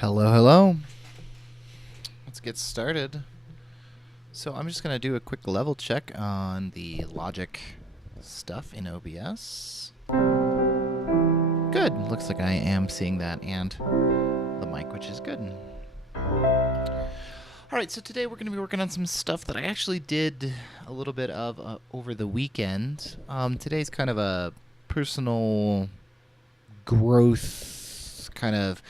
Hello, hello. Let's get started. So I'm just going to do a quick level check on the Logic stuff in OBS. Good. Looks like I am seeing that and the mic, which is good. Alright, so today we're going to be working on some stuff that I actually did a little bit of over the weekend. Today's kind of a personal growth, kind of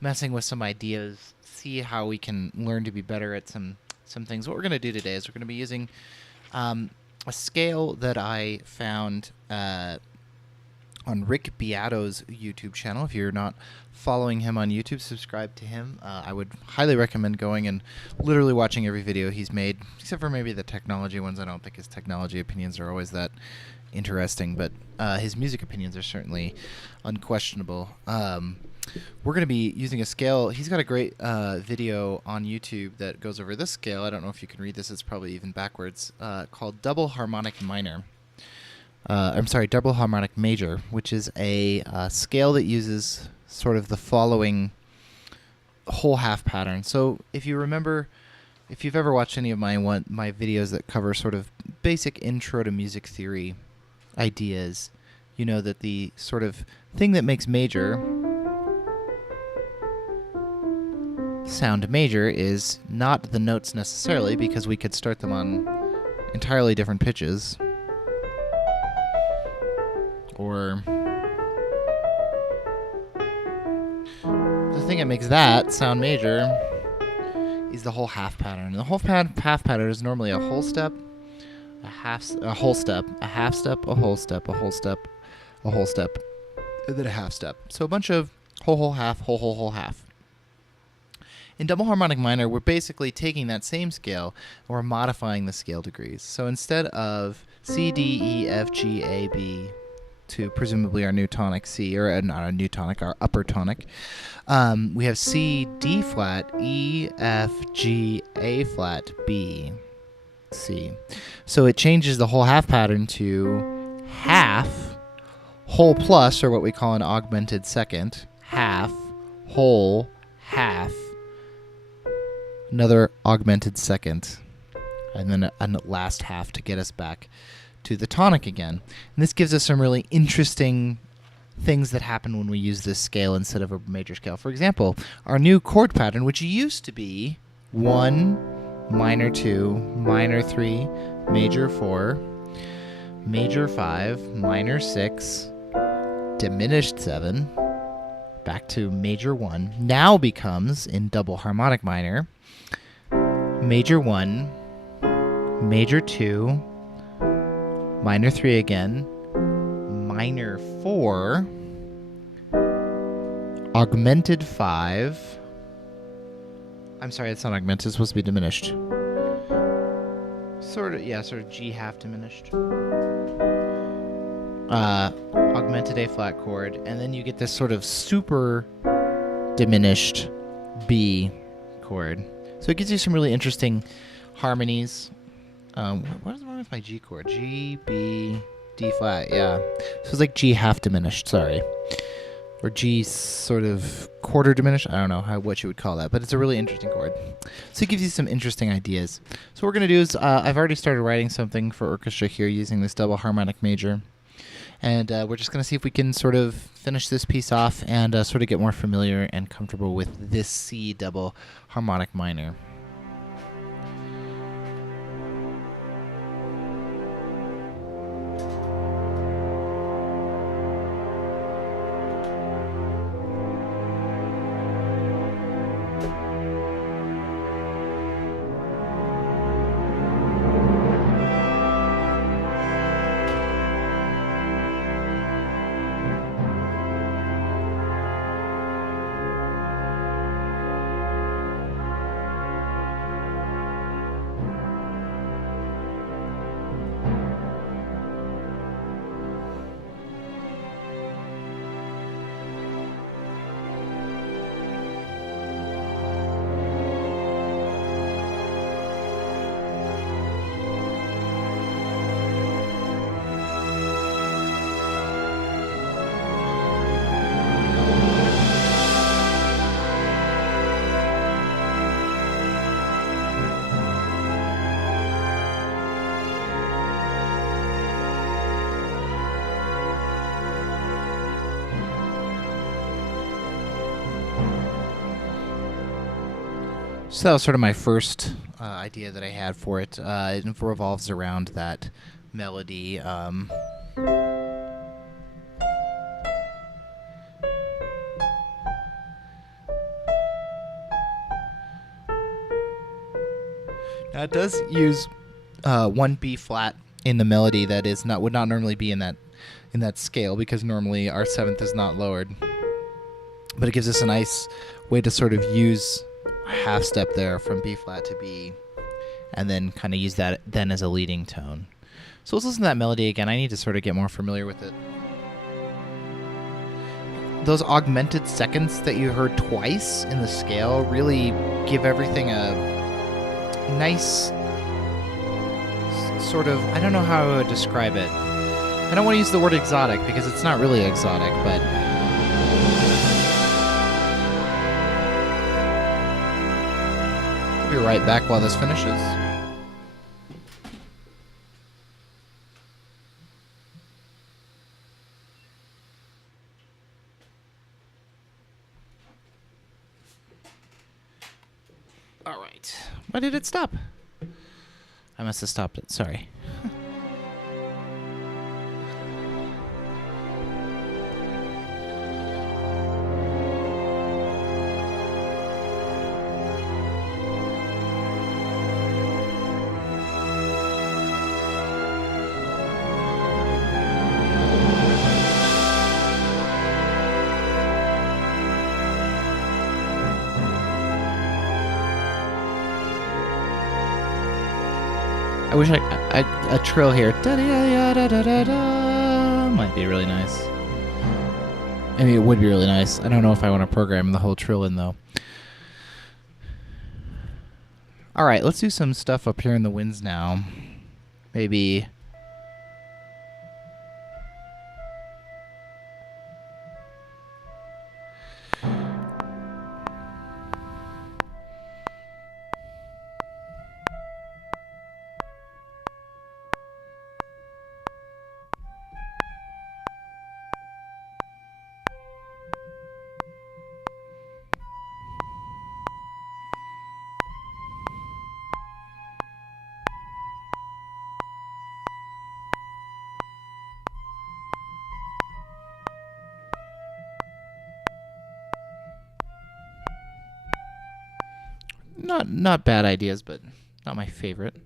messing with some ideas, see how we can learn to be better at some things. What we're going to do today is we're going to be using a scale that I found on Rick Beato's YouTube channel. If you're not following him on YouTube, subscribe to him. I would highly recommend going and literally watching every video he's made, except for maybe the technology ones. I don't think his technology opinions are always that interesting, but his music opinions are certainly unquestionable. We're going to be using a scale. He's got a great video on YouTube that goes over this scale. I don't know if you can read this. It's probably even backwards. Called Double Harmonic Minor. Double Harmonic Major, which is a scale that uses sort of the following whole half pattern. So if you remember, if you've ever watched any of my videos that cover sort of basic intro to music theory ideas, you know that the sort of thing that makes major sound major is not the notes necessarily, because we could start them on entirely different pitches. Or the thing that makes that sound major is the whole half pattern. And the whole half pattern is normally a whole step, a whole step, a half step, a whole step, a whole step, a whole step, and then a half step. So a bunch of whole, half, whole, half. In double harmonic minor, we're basically taking that same scale and we're modifying the scale degrees. So instead of C, D, E, F, G, A, B, to presumably our new tonic C, or not our new tonic, our upper tonic, we have C, D flat, E, F, G, A flat, B, C. So it changes the whole half pattern to half, whole plus, or what we call an augmented second, half, whole, half, another augmented second, and then a last half to get us back to the tonic again. And this gives us some really interesting things that happen when we use this scale instead of a major scale. For example, our new chord pattern, which used to be 1, minor 2, minor 3, major 4, major 5, minor 6, diminished 7, back to major 1, now becomes, in double harmonic minor, major 1, major 2, minor 3 again, minor 4, augmented 5. I'm sorry, it's not augmented, it's supposed to be diminished. Sort of G half diminished. Augmented A flat chord, and then you get this sort of super diminished B chord. So it gives you some really interesting harmonies. What is wrong with my G chord? G, B, D flat, yeah. So it's like G half diminished, sorry. Or G sort of quarter diminished. I don't know what you would call that, but it's a really interesting chord. So it gives you some interesting ideas. So what we're going to do is, I've already started writing something for orchestra here using this double harmonic major. And we're just going to see if we can sort of finish this piece off and sort of get more familiar and comfortable with this C double harmonic minor. So that was sort of my first idea that I had for it. It revolves around that melody. Now it does use one B flat in the melody that is not would not normally be in that scale, because normally our seventh is not lowered. But it gives us a nice way to sort of use a half step there from B flat to B, and then kind of use that then as a leading tone. So let's listen to that melody again. I need to sort of get more familiar with it. Those augmented seconds that you heard twice in the scale really give everything a nice sort of, I don't know how I would describe it. I don't want to use the word exotic because it's not really exotic, but we'll be right back while this finishes. All right. Why did it stop? I must have stopped it. Sorry. I wish a trill here might be really nice. I mean, it would be really nice. I don't know if I want to program the whole trill in, though. All right, let's do some stuff up here in the winds now. Maybe... Not bad ideas, but not my favorite.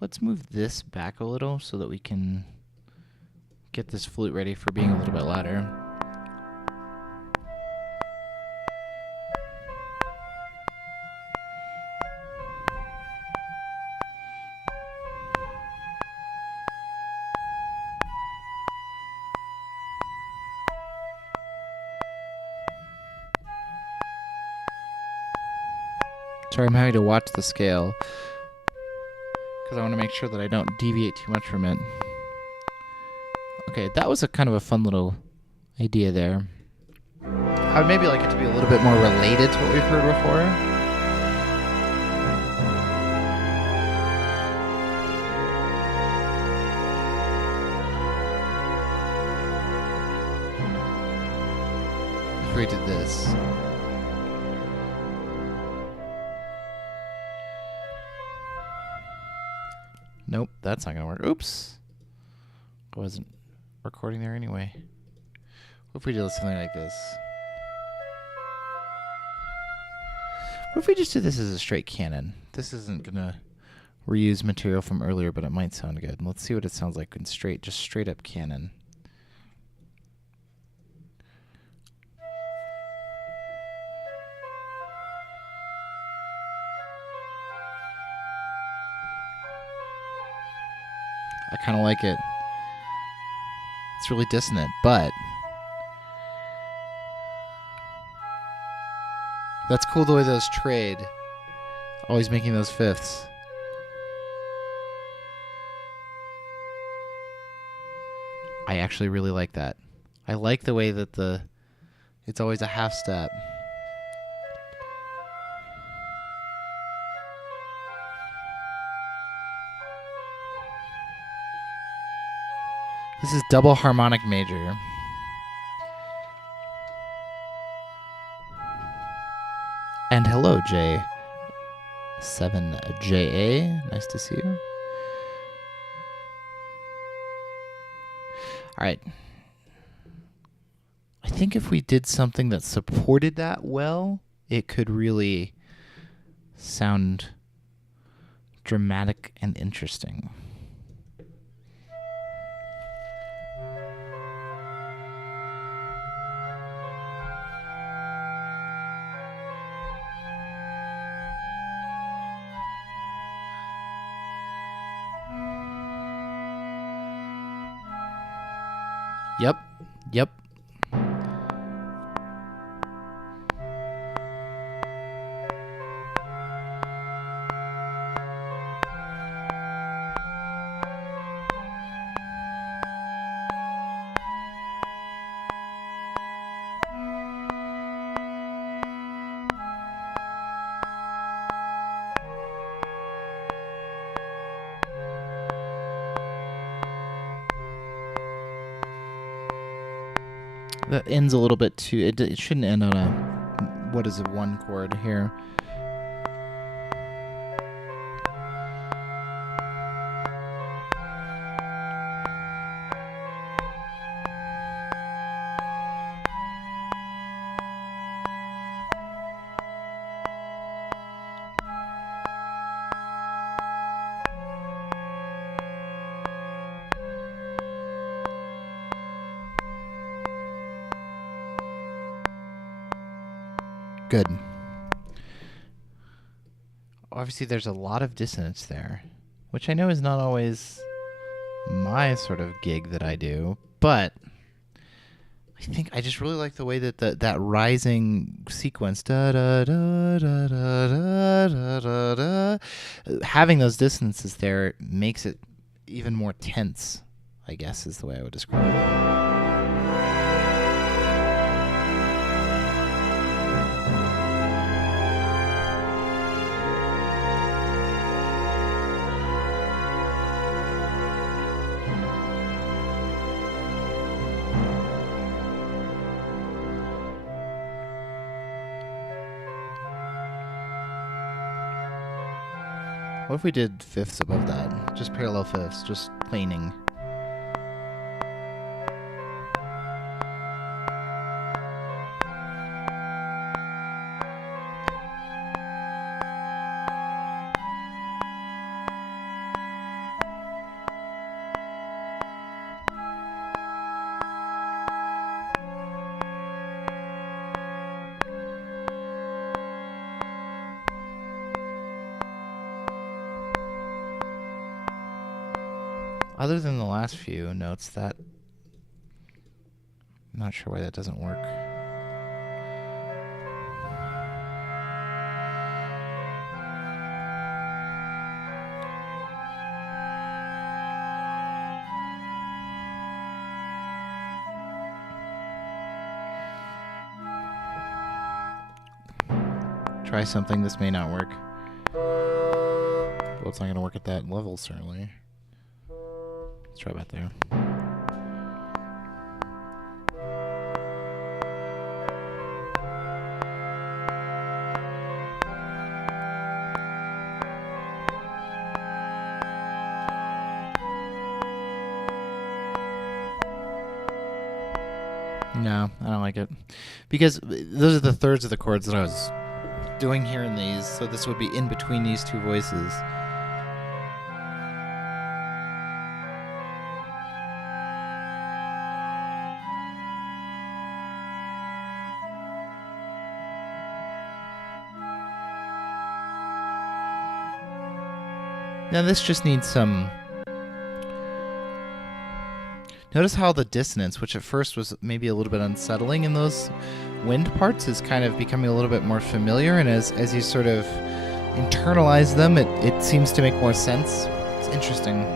Let's move this back a little so that we can get this flute ready for being a little bit louder. Sorry, I'm having to watch the scale because I want to make sure that I don't deviate too much from it. Okay, that was a kind of a fun little idea there. I would maybe like it to be a little bit more related to what we've heard before. If we did this. Nope, that's not gonna work. Oops. I wasn't recording there anyway. What if we did something like this? What if we just did this as a straight canon? This isn't gonna reuse material from earlier, but it might sound good. Let's see what it sounds like in just straight up canon. I kind of like it. It's really dissonant, but that's cool the way those trade. Always making those fifths. I actually really like that. I like the way that it's always a half step. This is Double Harmonic Major. And hello, J7JA. Nice to see you. All right. I think if we did something that supported that well, it could really sound dramatic and interesting. Yep. That ends a little bit too. It shouldn't end on a. What is it? One chord here. Good. Obviously, there's a lot of dissonance there, which I know is not always my sort of gig that I do, but I think I just really like the way that that rising sequence, da da da da da da da da, having those dissonances there makes it even more tense, I guess is the way I would describe it. What if we did fifths above that? Just parallel fifths, just planing. Other than the last few notes, that I'm not sure why that doesn't work. Try something. This may not work. Well, it's not going to work at that level, certainly. Let's try about there. No, I don't like it. Because those are the thirds of the chords that I was doing here in these, so this would be in between these two voices. Now this just needs some... Notice how the dissonance, which at first was maybe a little bit unsettling in those wind parts, is kind of becoming a little bit more familiar, and as you sort of internalize them, it seems to make more sense. It's interesting.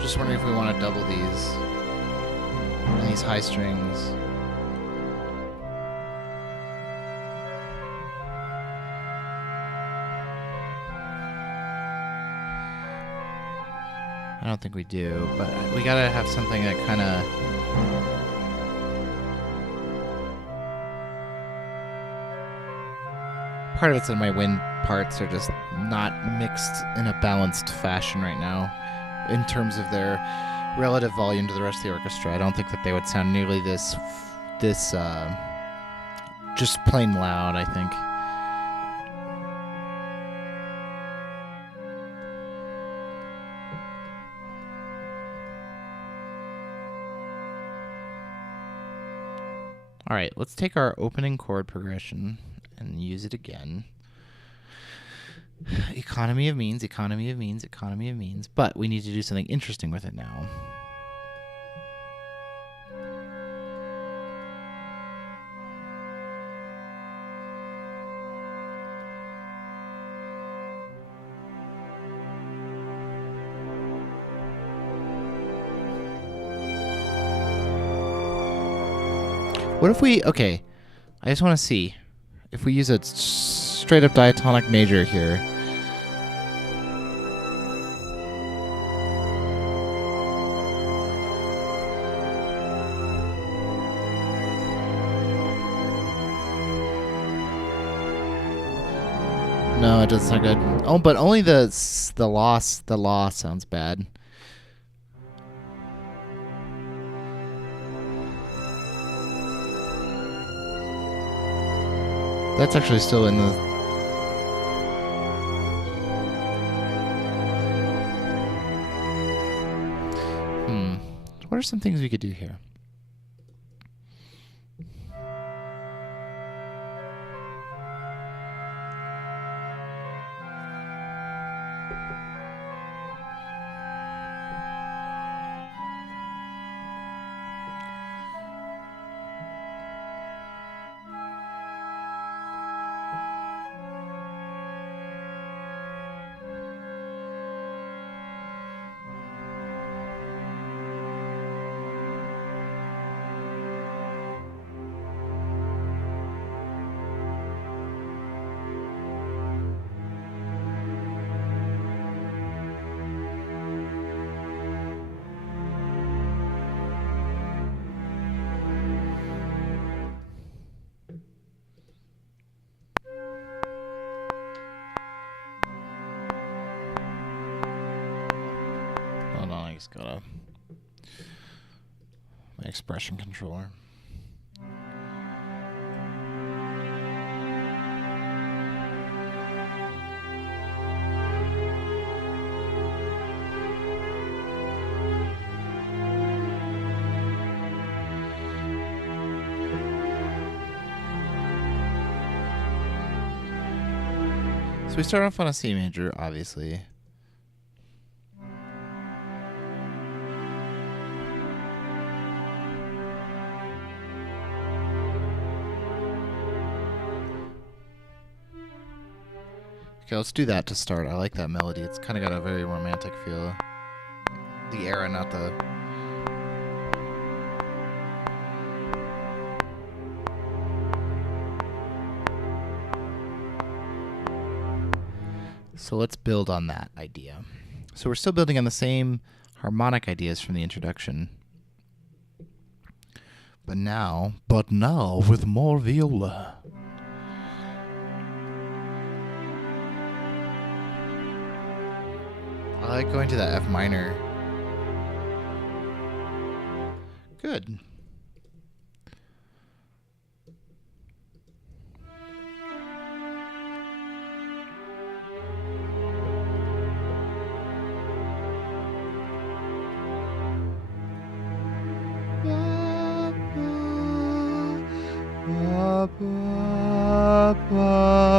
Just wondering if we want to double these. and these high strings. I don't think we do, but we gotta have something that kind of... Part of it's that my wind parts are just not mixed in a balanced fashion right now in terms of their relative volume to the rest of the orchestra. I don't think that they would sound nearly this just plain loud, I think. All right, let's take our opening chord progression and use it again. Economy of means, economy of means, economy of means. But we need to do something interesting with it now. What if we... Okay, I just want to see. If we use a straight up diatonic major here. No, it doesn't sound good. Oh, but only the law sounds bad. That's actually still in the... What are some things we could do here? Hold on, I just gotta... My expression controller. So we start off on a C major, obviously. Okay, let's do that to start. I like that melody. It's kind of got a very romantic feel. The era, not the... So let's build on that idea. So we're still building on the same harmonic ideas from the introduction. But now with more viola. I like going to that F minor. Good.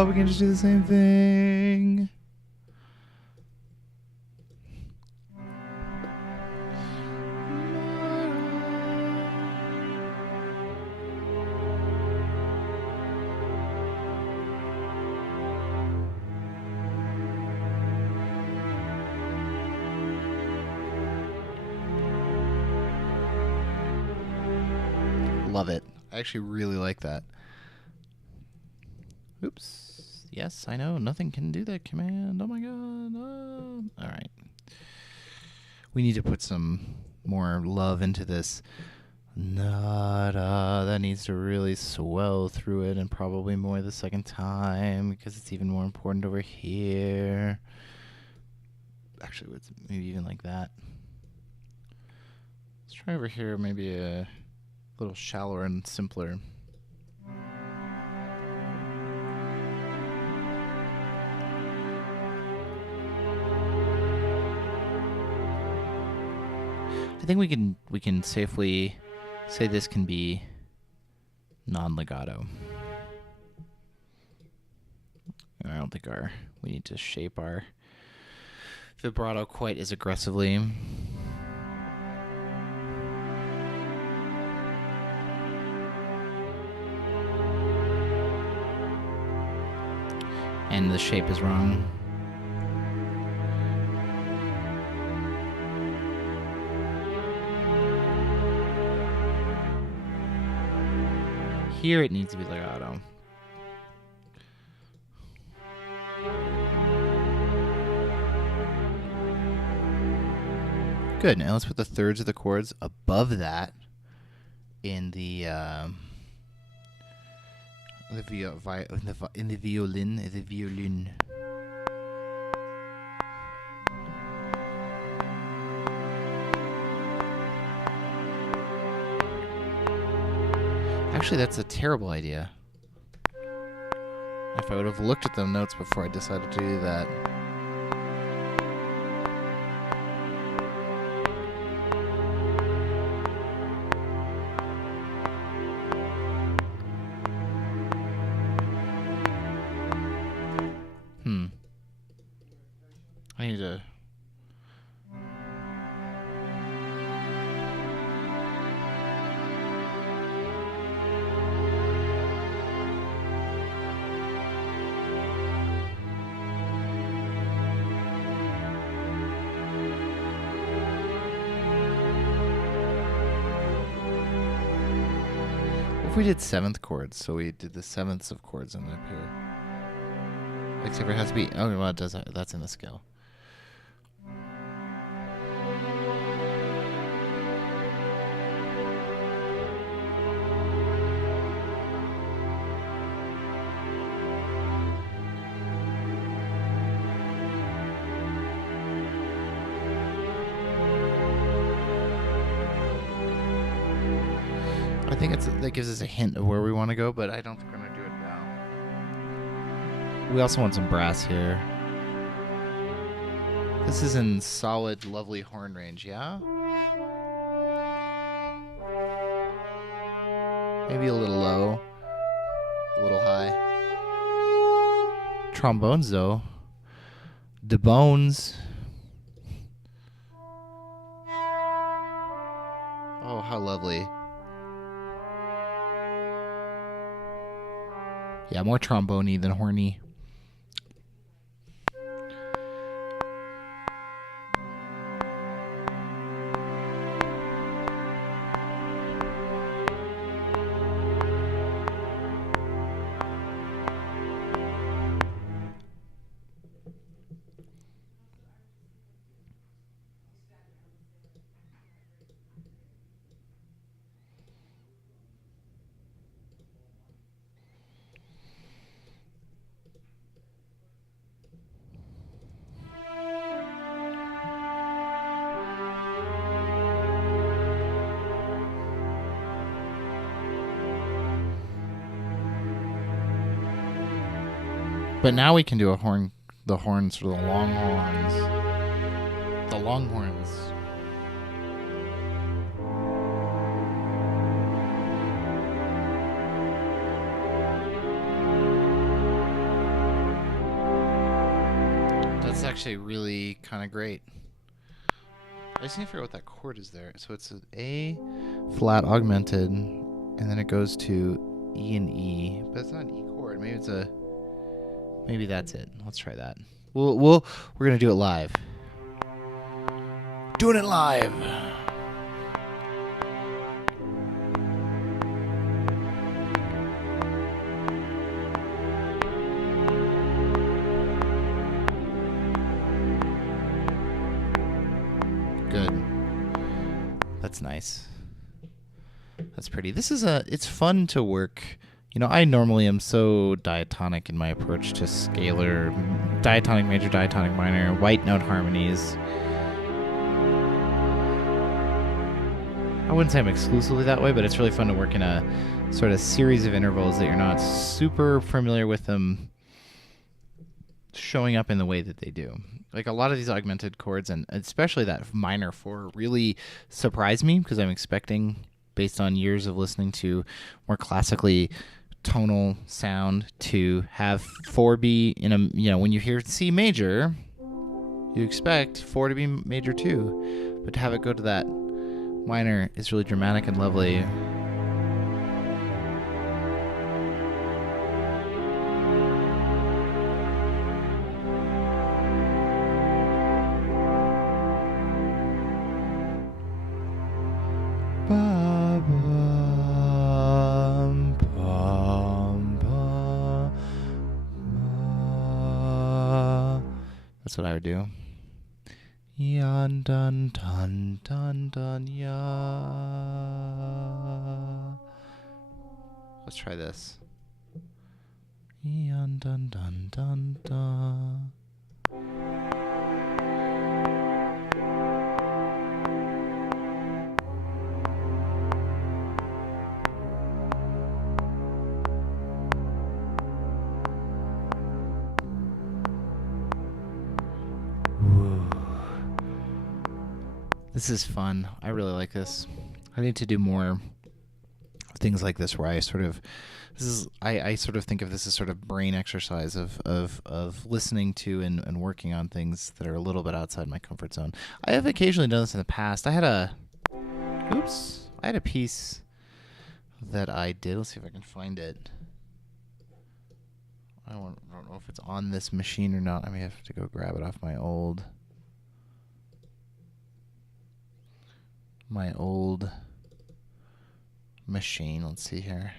We can just do the same thing. love it. I actually really like that. Oops. Yes, I know. Nothing can do that command. Oh my god. All right. We need to put some more love into this. Nada. That needs to really swell through it, and probably more the second time because it's even more important over here. Actually, it's maybe even like that. Let's try over here, maybe a little shallower and simpler. I think we can safely say this can be non-legato. I don't think we need to shape our vibrato quite as aggressively. And the shape is wrong. Here it needs to be legato. Good. Now let's put the thirds of the chords above that in the violin. Actually, that's a terrible idea. If I would have looked at the notes before I decided to do that. I need to... What if we did seventh chords? So we did the sevenths of chords and up here. Except it has to be... Oh, well, it does. That's in the scale. I think that gives us a hint of where we want to go, but I don't think we're going to do it now. We also want some brass here. This is in solid, lovely horn range, yeah? Maybe a little low, a little high. Trombones, though. The bones. Oh, how lovely. Yeah, more trombone-y than horny. But now we can do the horns for the long horns. The long horns. That's actually really kind of great. I just need to figure out what that chord is there. So it's an A flat augmented, and then it goes to E and E, but it's not an E chord. Maybe that's it. Let's try that. We're gonna do it live. Doing it live. good. That's nice. That's pretty. It's fun to work. You know, I normally am so diatonic in my approach to scalar, diatonic major, diatonic minor, white note harmonies. I wouldn't say I'm exclusively that way, but it's really fun to work in a sort of series of intervals that you're not super familiar with them showing up in the way that they do. Like a lot of these augmented chords, and especially that minor 4, really surprised me because I'm expecting, based on years of listening to more classically tonal sound, to have 4 be in a, you know, when you hear C major, you expect 4 to be major 2, but to have it go to that minor is really dramatic and lovely. That's what I would do. Yan dun dun dun dun ya. Let's try this. Yan dun dun dun dun. This is fun. I really like this. I need to do more things like this where I sort of, I sort of think of this as sort of brain exercise of listening to and working on things that are a little bit outside my comfort zone. I have occasionally done this in the past. I had a piece that I did. Let's see if I can find it. I don't know if it's on this machine or not. I may have to go grab it off my old machine. Let's see here.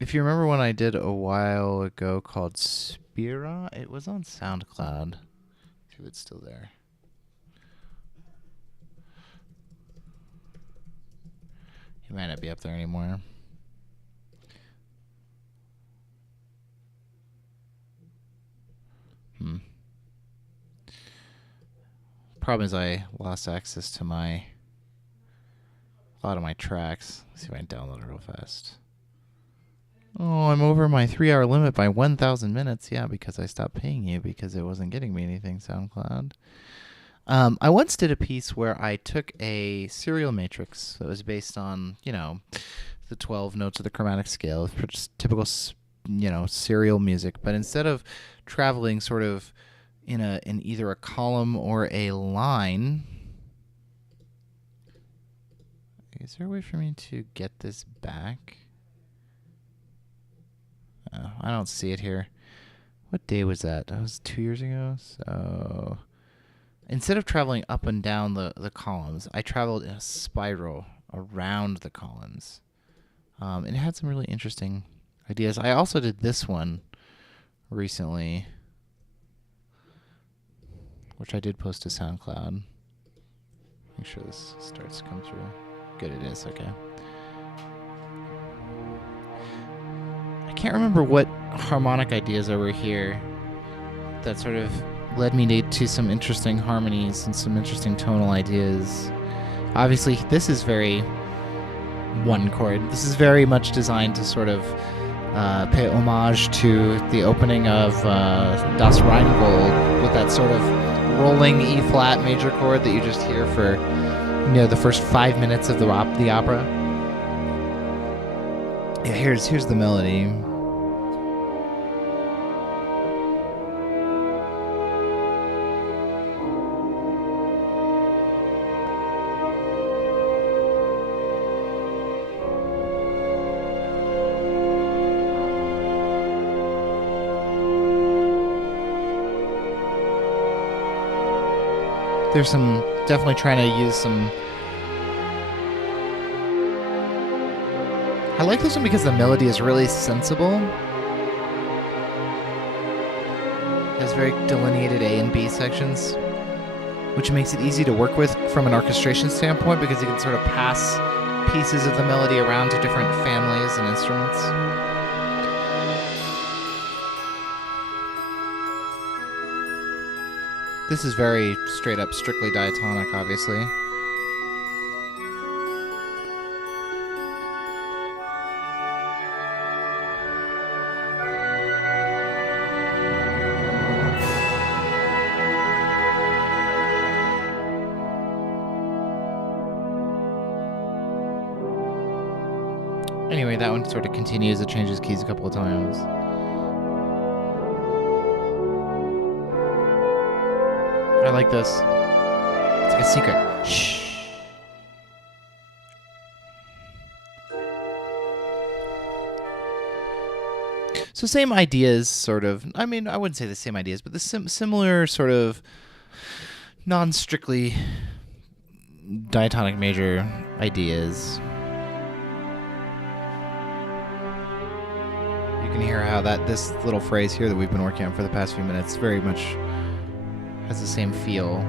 If you remember one I did a while ago called Spira, it was on SoundCloud. See if it's still there. It might not be up there anymore. Problem is I lost access to a lot of my tracks. Let's see if I can download it real fast. Oh, I'm over my 3-hour limit by 1,000 minutes. Yeah, because I stopped paying you because it wasn't getting me anything, SoundCloud. I once did a piece where I took a serial matrix that was based on, you know, the 12 notes of the chromatic scale, just typical, you know, serial music. But instead of traveling sort of in either a column or a line. Is there a way for me to get this back? Oh, I don't see it here. What day was that? That was 2 years ago. So instead of traveling up and down the columns, I traveled in a spiral around the columns. And it had some really interesting ideas. I also did this one recently, which I did post to SoundCloud. Make sure this starts to come through. Good, it is. Okay. I can't remember what harmonic ideas there were here that sort of led me to some interesting harmonies and some interesting tonal ideas. Obviously, this is very one chord. This is very much designed to sort of pay homage to the opening of Das Rheingold with that sort of rolling E-flat major chord that you just hear for, you know, the first 5 minutes of the opera. Yeah, here's the melody. There's some, definitely trying to use some. I like this one because the melody is really sensible. It has very delineated A and B sections. which makes it easy to work with from an orchestration standpoint because you can sort of pass pieces of the melody around to different families and instruments. This is very straight up, strictly diatonic, obviously. Anyway, that one sort of continues. It changes keys a couple of times. I like this. It's like a secret. Shh. So same ideas, sort of. I mean, I wouldn't say the same ideas, but the similar sort of non-strictly diatonic major ideas. You can hear how this little phrase here that we've been working on for the past few minutes very much has the same feel.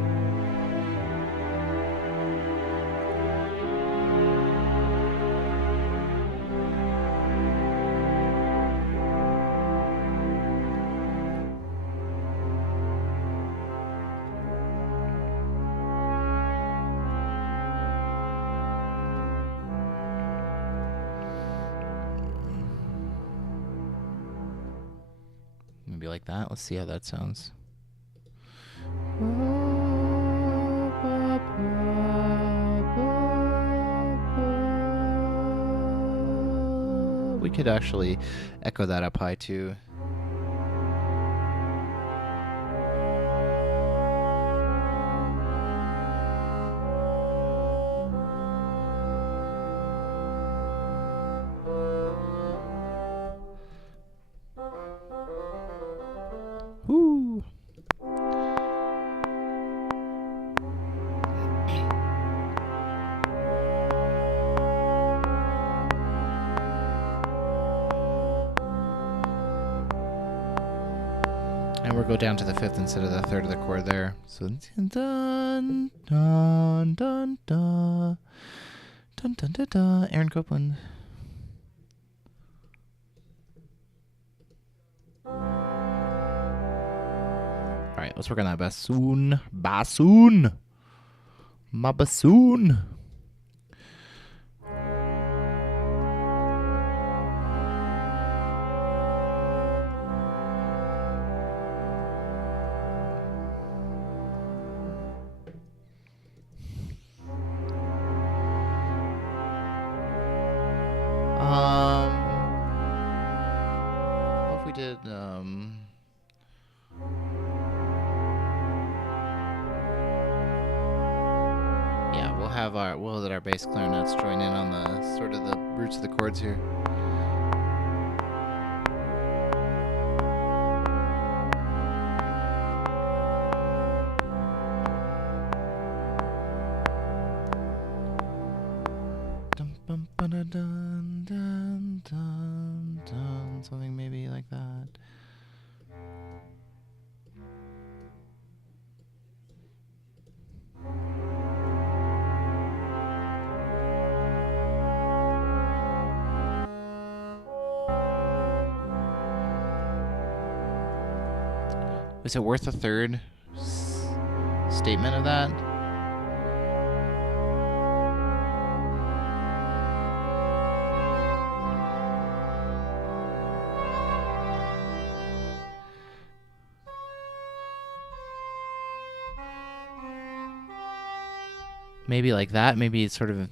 Maybe like that. Let's see how that sounds. We could actually echo that up high too. Woo! And we'll go down to the fifth instead of the third of the chord there. So dun dun dun dun dun dun dun dun. Aaron Copeland. All right, let's work on that bassoon. Bassoon. My bassoon. What if we did yeah, we'll let our bass clarinets join in on the sort of the roots of the chords here. Something maybe like that. Is it worth a third statement of that? Maybe like that. Maybe it's sort of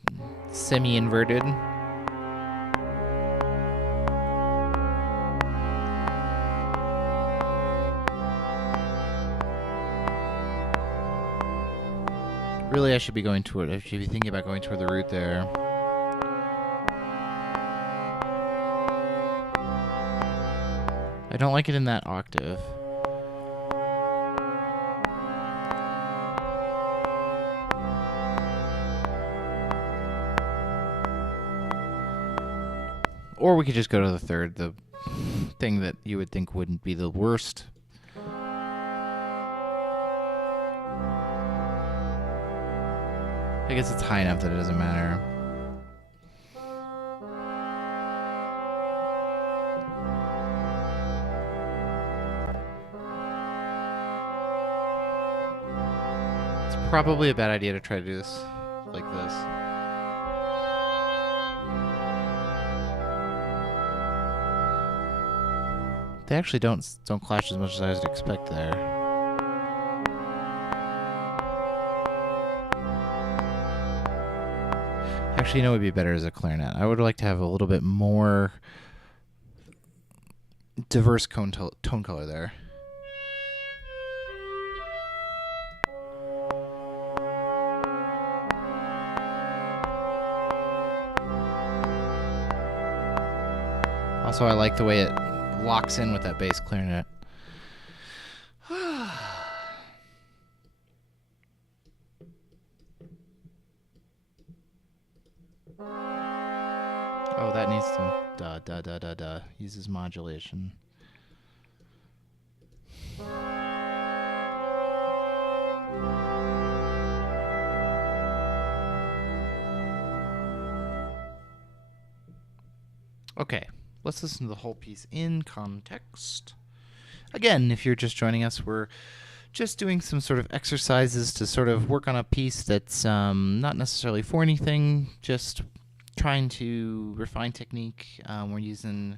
semi-inverted. Really, I should be thinking about going toward the root there. I don't like it in that octave. Or we could just go to the third, the thing that you would think wouldn't be the worst. I guess it's high enough that it doesn't matter. It's probably a bad idea to try to do this like this. They actually don't clash as much as I would expect there. Actually, you know what would be better as a clarinet? I would like to have a little bit more diverse tone color there. Also, I like the way it locks in with that bass clarinet. Oh, that needs to uses modulation. Okay, let's listen to the whole piece in context. Again, if you're just joining us, we're just doing some sort of exercises to sort of work on a piece that's not necessarily for anything, just trying to refine technique. We're using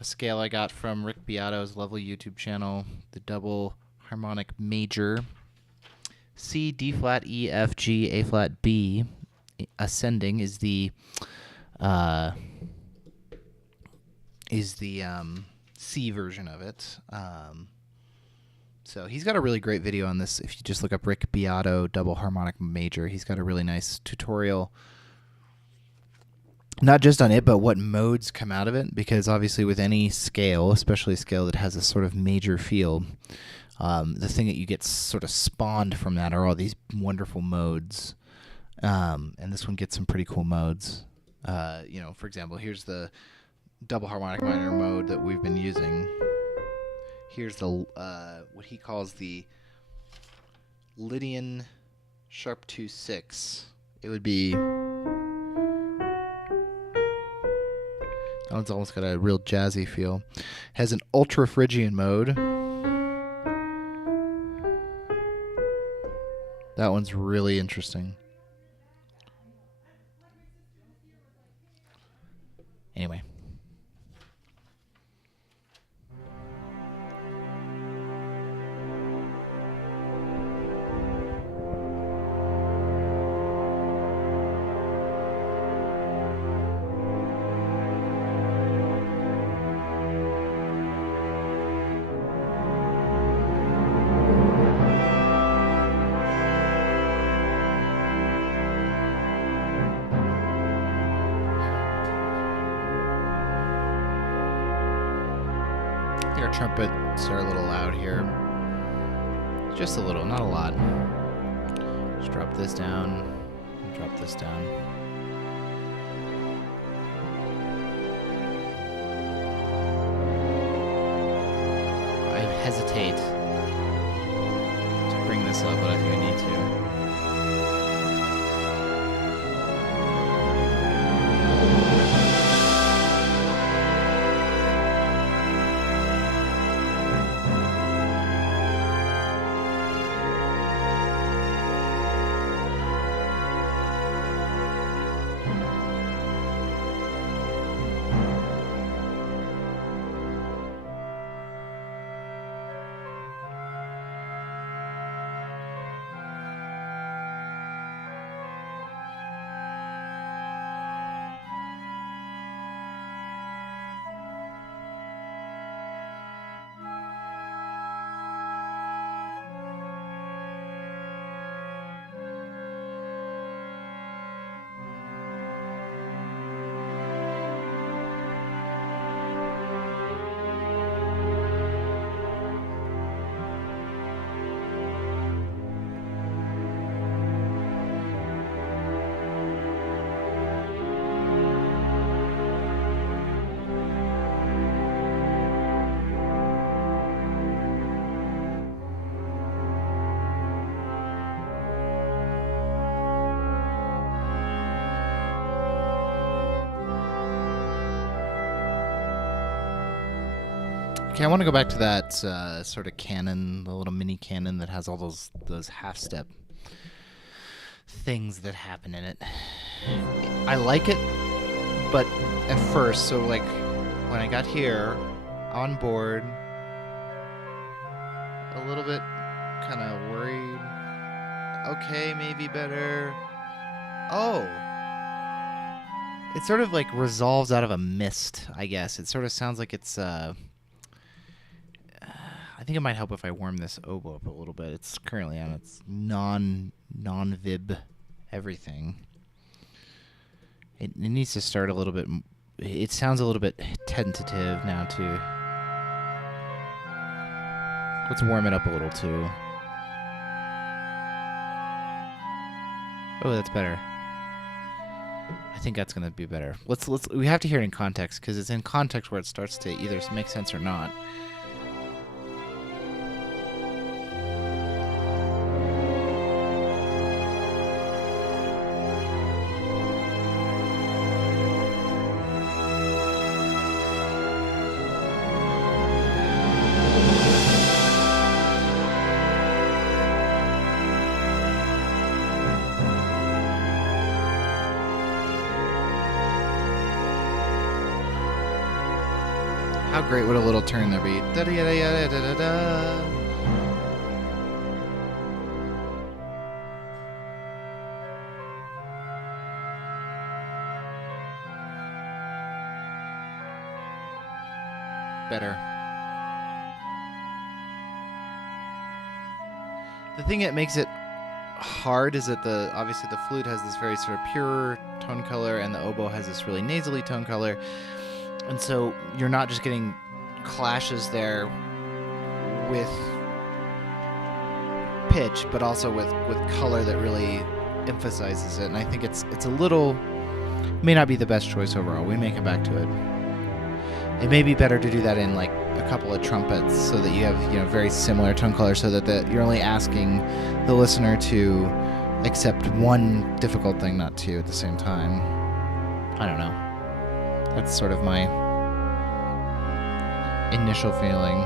a scale I got from Rick Beato's lovely YouTube channel, the Double Harmonic Major. C, D flat, E, F, G, A flat, B. Ascending is the C version of it. So he's got a really great video on this. If you just look up Rick Beato Double Harmonic Major, he's got a really nice tutorial, not just on it, but what modes come out of it. Because obviously with any scale, especially a scale that has a sort of major feel, the thing that you get sort of spawned from that are all these wonderful modes. And this one gets some pretty cool modes. For example, here's the double harmonic minor mode that we've been using. Here's the what he calls the Lydian sharp 2/6. It would be, that one's almost got a real jazzy feel. Has an ultra Phrygian mode. That one's really interesting. Anyway. Our trumpets are a little loud here. Just a little, not a lot. Just drop this down, drop this down. I hesitate to bring this up, but I think I need to. Okay, I want to go back to that sort of canon, the little mini canon that has all those half-step things that happen in it. I like it, but at first, so like when I got here on board, a little bit kind of worried. Okay, maybe better. Oh. It sort of like resolves out of a mist, I guess. It sort of sounds like it's I think it might help if I warm this oboe up a little bit. It's currently on its non-vib everything. It needs to start a little bit. It sounds a little bit tentative now too. Let's warm it up a little too. Oh, that's better. I think that's gonna be better. We have to hear it in context because it's in context where it starts to either make sense or not. How great would a little turn there be? Da da da da da da da. Better. The thing that makes it hard is that obviously the flute has this very sort of pure tone color, and the oboe has this really nasally tone color. And so you're not just getting clashes there with pitch, but also with color that really emphasizes it. And I think it's a little, may not be the best choice overall. We may come back to it. It may be better to do that in like a couple of trumpets so that you have, very similar tone color, so that you're only asking the listener to accept one difficult thing, not two at the same time. I don't know. That's sort of my initial feeling.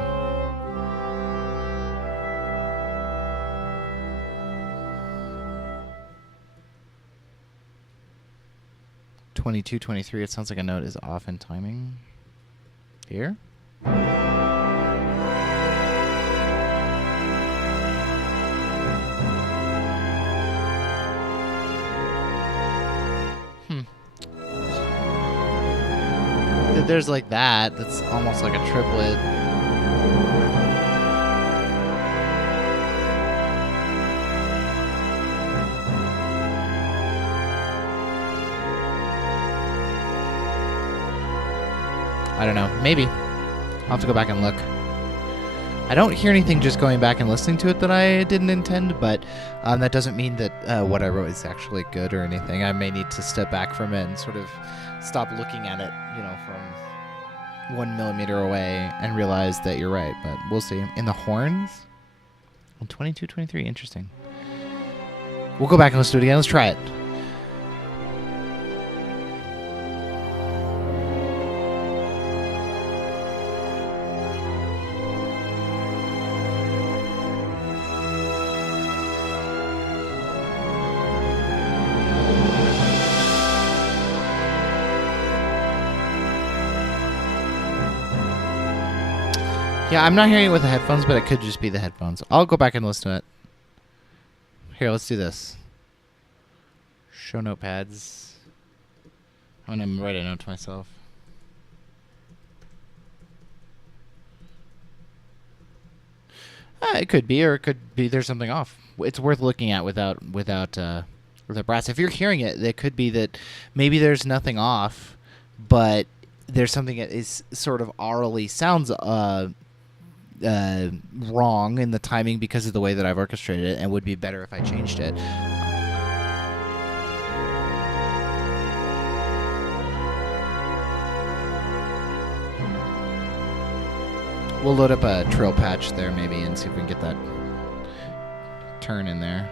(22, 23). It sounds like a note is off in timing. Here. There's like that. That's almost like a triplet. I don't know. Maybe. I'll have to go back and look. I don't hear anything just going back and listening to it that I didn't intend, but that doesn't mean that what I wrote is actually good or anything. I may need to step back from it and sort of stop looking at it, from 1 millimeter away and realize that you're right, but we'll see. In the horns? On 22, 23, interesting. We'll go back and listen to it again. Let's try it. Yeah, I'm not hearing it with the headphones, but it could just be the headphones. I'll go back and listen to it. Here, let's do this. Show notepads. I'm going to write a note to myself. It could be, or it could be there's something off. It's worth looking at without brass. If you're hearing it, it could be that maybe there's nothing off, but there's something that is sort of aurally sounds wrong in the timing because of the way that I've orchestrated it, and would be better if I changed it. We'll load up a trill patch there maybe and see if we can get that turn in there.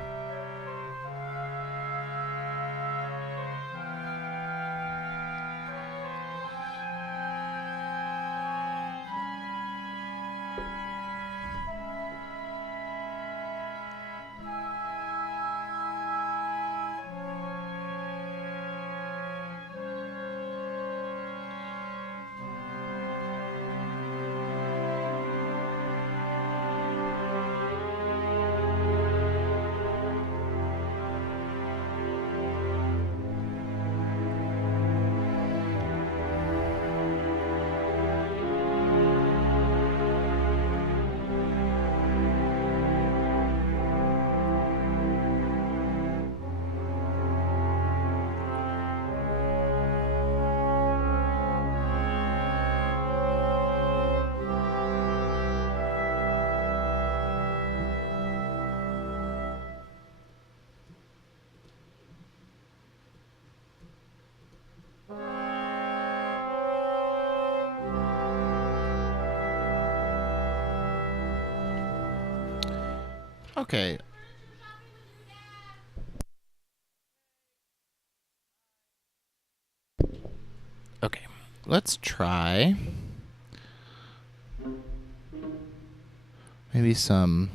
Okay. Okay. Let's try maybe some.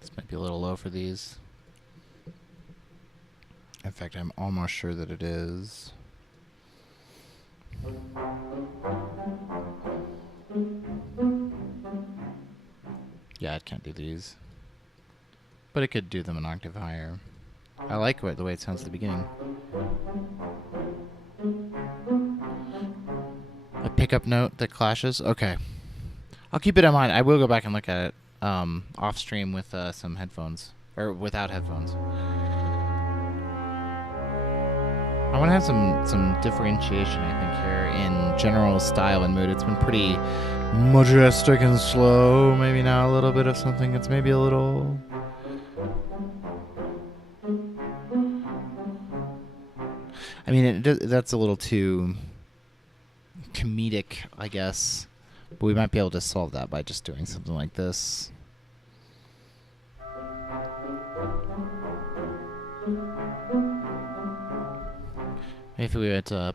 This might be a little low for these. In fact, I'm almost sure that it is. Yeah, it can't do these. But it could do them an octave higher. I like the way it sounds at the beginning. A pickup note that clashes? Okay. I'll keep it in mind. I will go back and look at it off stream with some headphones. Or without headphones. I want to have some differentiation, I think, here in general style and mood. It's been pretty majestic and slow. Maybe now a little bit of something that's maybe a little... I mean, that's a little too comedic, I guess. But we might be able to solve that by just doing something like this. If we went to...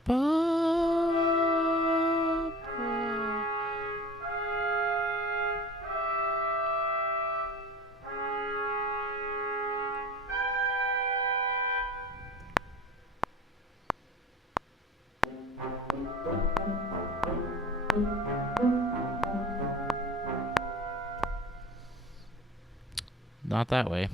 Not that way.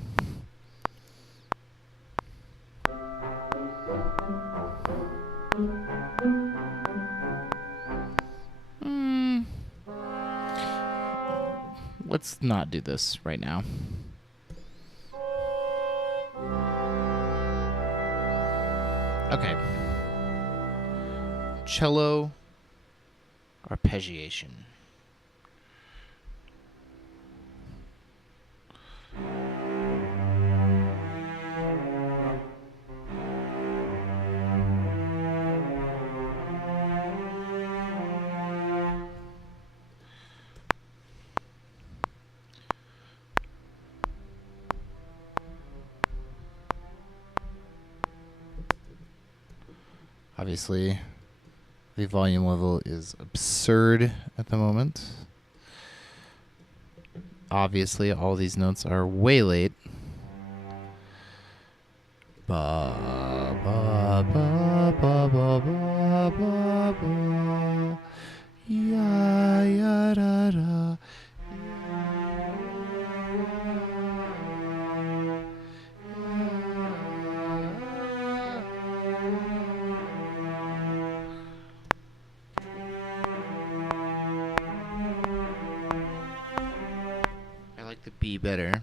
Let's not do this right now. Okay. Cello arpeggiation. Obviously, the volume level is absurd at the moment. Obviously, all these notes are way late. Ba ba ba ba ba ba ba ba. Ya ya da da. I like the B better.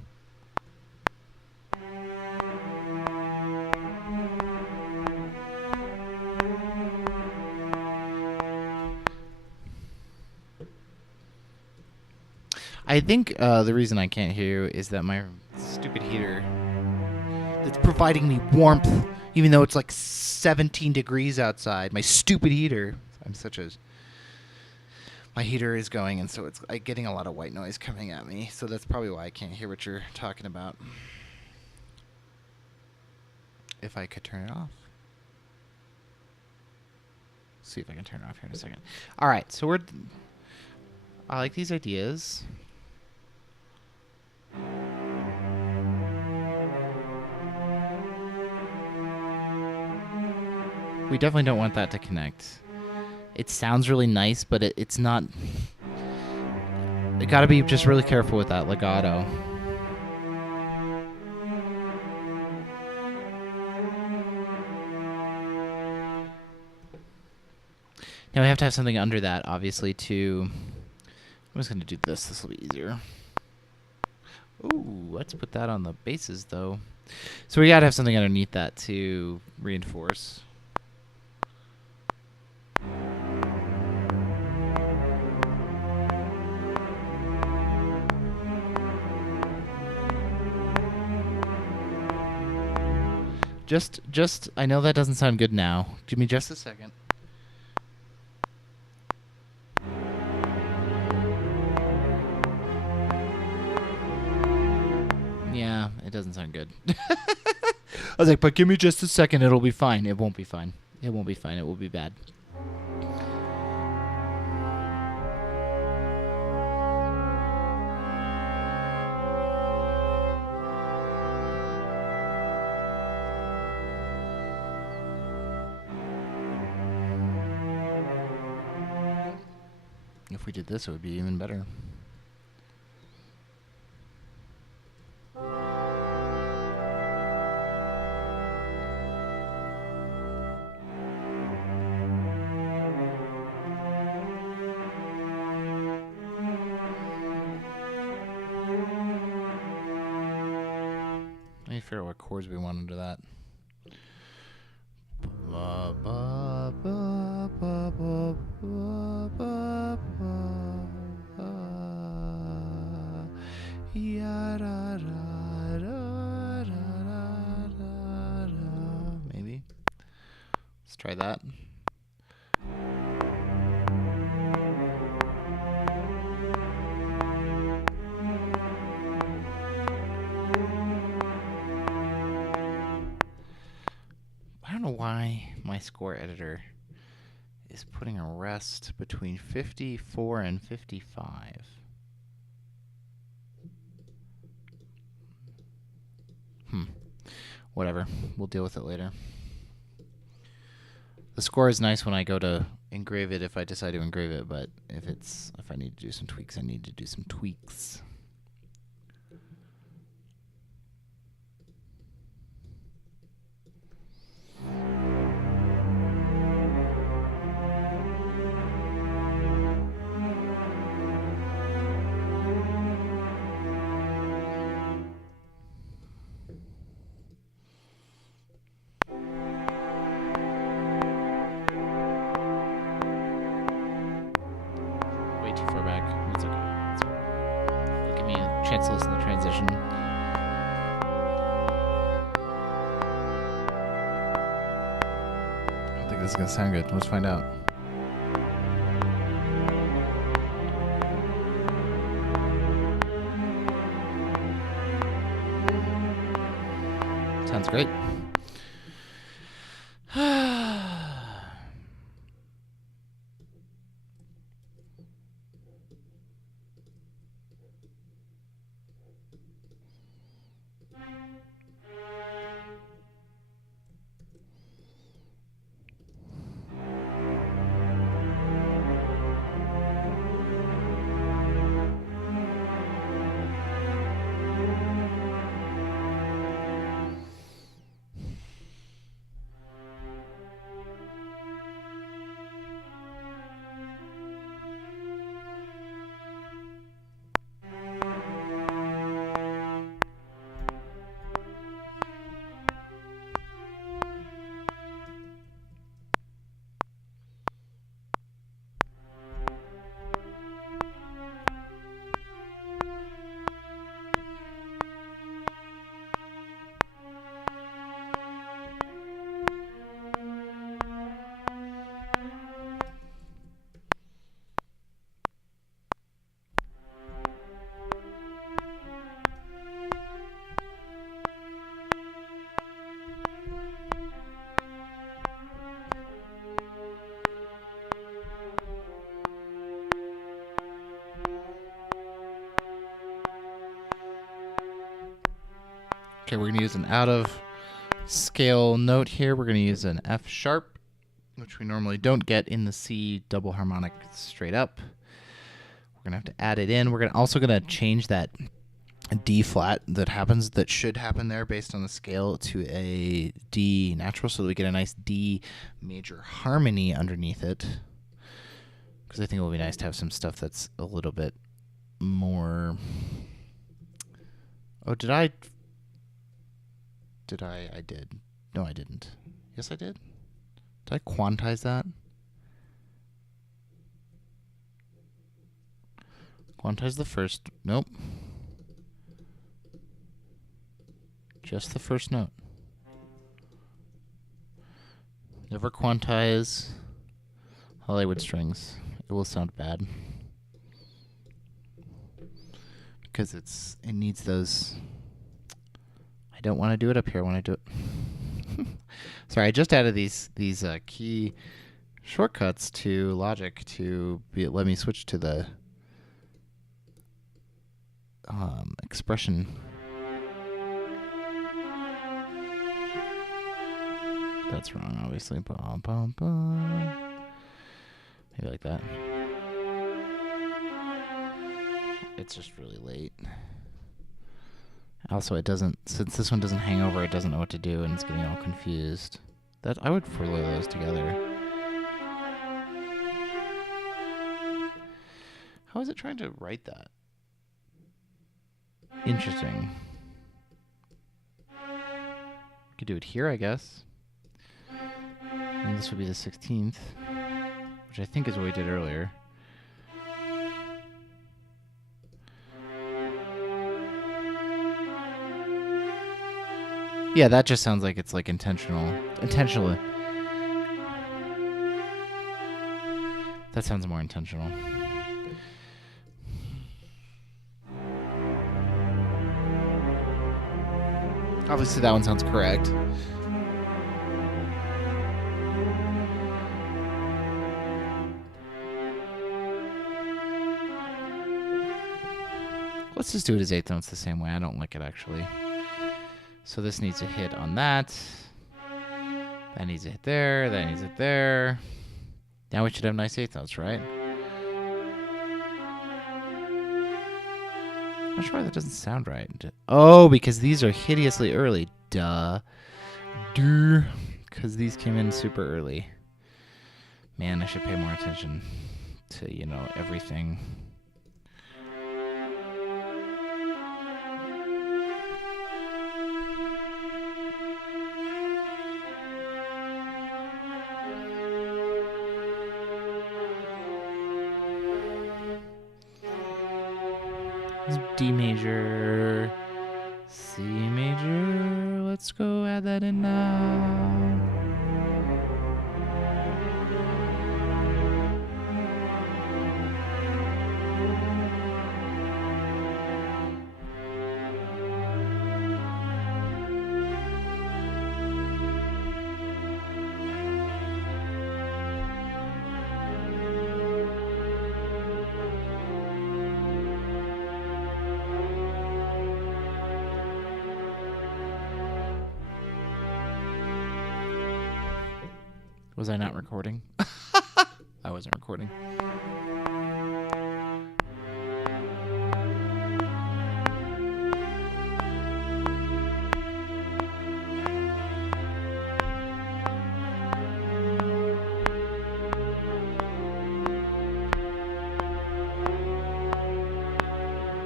I think the reason I can't hear you is that my stupid heater that's providing me warmth, even though it's like 17 degrees outside. My stupid heater. I'm such a... My heater is going, and so it's getting a lot of white noise coming at me. So that's probably why I can't hear what you're talking about. if I could turn it off. See if I can turn it off here in a second. All right, so I like these ideas. We definitely don't want that to connect. It sounds really nice, but it's not. You gotta be just really careful with that legato. Now we have to have something under that, obviously, to... I'm just going to do this. This will be easier. Ooh, let's put that on the bases, though. So we got to have something underneath that to reinforce. Just, I know that doesn't sound good now. Give me just a second. Yeah, it doesn't sound good. I was like, but give me just a second, it'll be fine. It won't be fine. It won't be fine. It will be bad. If we did this, it would be even better. Let me figure out what chords we want under that. Ba, ba, ba, ba, ba, ba, ba, ba, ya, da, da, da, da, da, da. Maybe. Let's try that. I don't know why my score editor is putting a rest between 54 and 55. Whatever. We'll deal with it later. The score is nice when I go to engrave it if I decide to engrave it, but if I need to do some tweaks, I need to do some tweaks. Too far back. It's okay. Give me a chance to listen to the transition. I don't think this is going to sound good. Let's find out. Sounds great. Okay, we're going to use an out of scale note here. We're going to use an F sharp, which we normally don't get in the C double harmonic straight up. We're going to have to add it in. We're also going to change that D flat that should happen there based on the scale to a D natural so that we get a nice D major harmony underneath it. Because I think it will be nice to have some stuff that's a little bit more... Oh, did I... I did. No, I didn't. Yes, I did. Did I quantize that? Quantize the first. Nope. Just the first note. Never quantize Hollywood strings. It will sound bad. Because it needs those... I don't want to do it up here. I want to do it... Sorry, I just added these key shortcuts to Logic to let me switch to the expression. That's wrong, obviously. Bum, bum, bum. Maybe like that. It's just really late. Also, it doesn't, since this one doesn't hang over, it doesn't know what to do, and it's getting all confused. I would overlay those together. How is it trying to write that? Interesting. Could do it here, I guess. And this would be the 16th, which I think is what we did earlier. Yeah, that just sounds like it's like intentionally. That sounds more intentional. Obviously that one sounds correct. Let's just do it as eighth notes the same way. I don't like it, actually. So this needs to hit on that. That needs to hit there. That needs to hit there. Now we should have nice eighth notes, right? I'm not sure why that doesn't sound right. Oh, because these are hideously early. Duh. Because these came in super early. Man, I should pay more attention to, everything. D major, C major. Let's go add that in now. Was I not recording? I wasn't recording.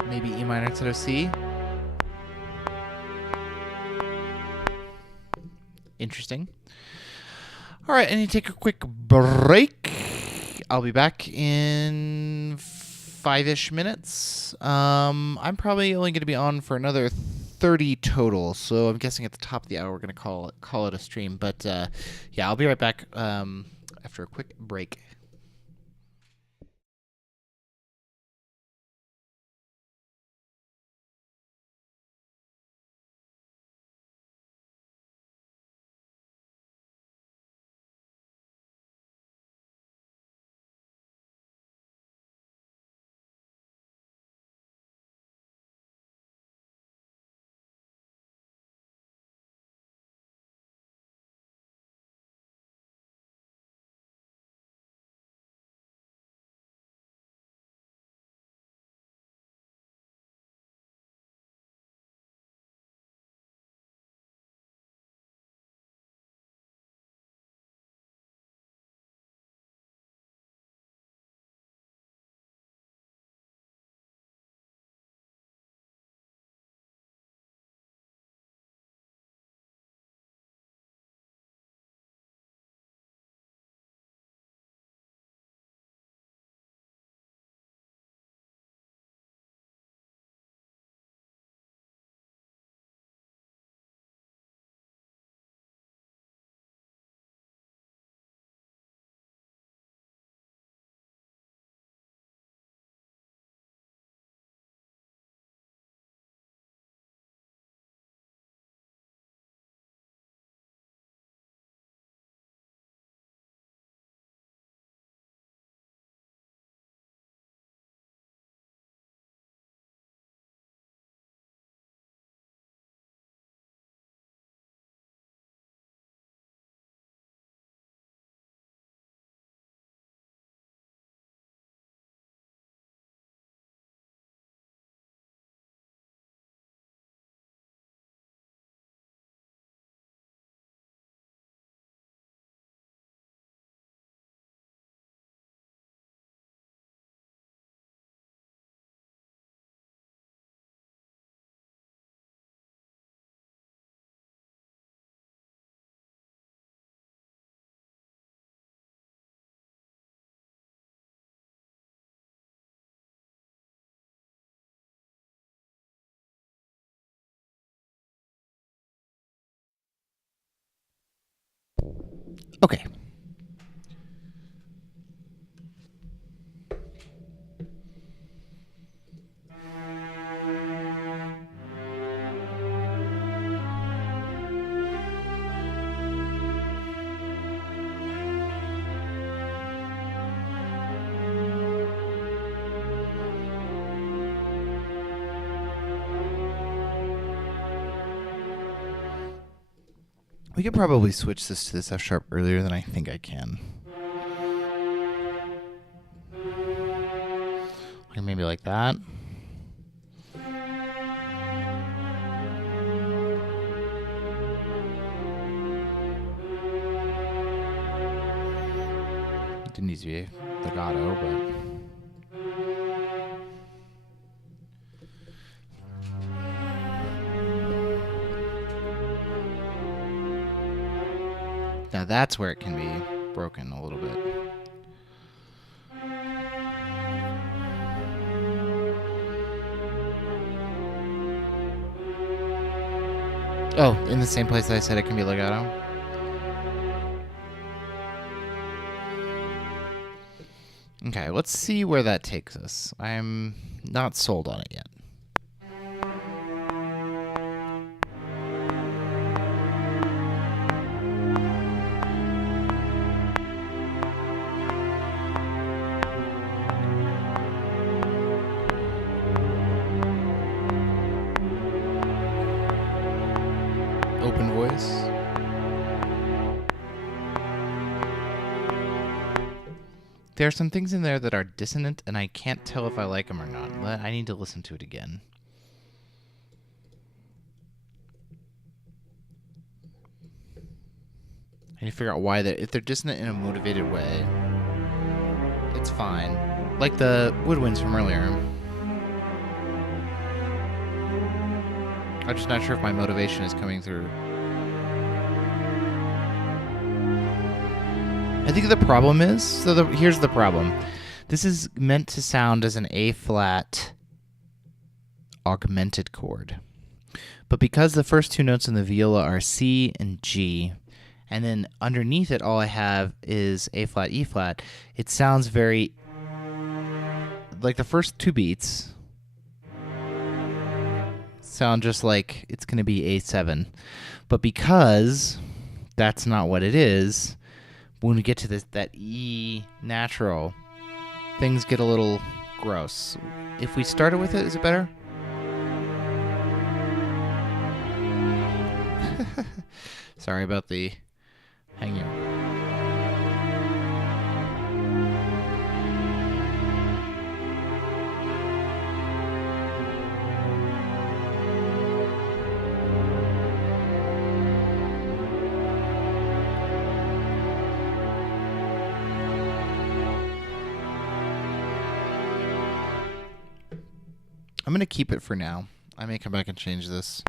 Maybe E minor instead of C. Interesting. All right, I need to take a quick break. I'll be back in 5-ish minutes. I'm probably only going to be on for another 30 total, so I'm guessing at the top of the hour we're going to call it a stream. But yeah, I'll be right back after a quick break. Okay. We could probably switch this to this F sharp earlier than I think I can. Or maybe like that. It didn't need to be legato, but... Now that's where it can be broken a little bit. Oh, in the same place that I said it can be legato? Okay, let's see where that takes us. I'm not sold on it yet. Open voice. There are some things in there that are dissonant, and I can't tell if I like them or not. I need to listen to it again. I need to figure out why if they're dissonant in a motivated way, it's fine. Like the woodwinds from earlier. I'm just not sure if my motivation is coming through. I think the problem is, here's the problem. This is meant to sound as an A-flat augmented chord. But because the first two notes in the viola are C and G, and then underneath it all I have is A-flat, E-flat, it sounds very... like the first two beats sound just like it's going to be A7. But because that's not what it is, when we get to that E natural, things get a little gross. If we started with it, is it better? Sorry about the hanging. I'm going to keep it for now. I may come back and change this.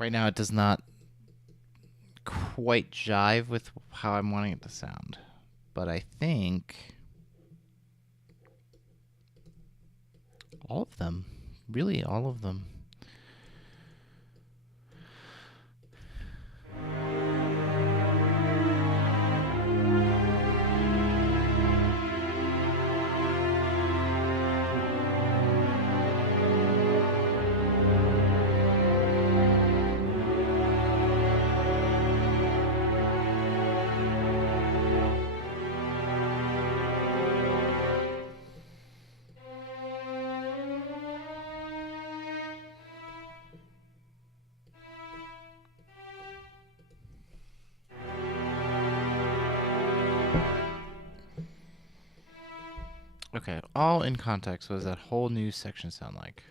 Right now it does not quite jive with how I'm wanting it to sound. But I think all of them, really all of them. Okay, all in context. What does that whole new section sound like?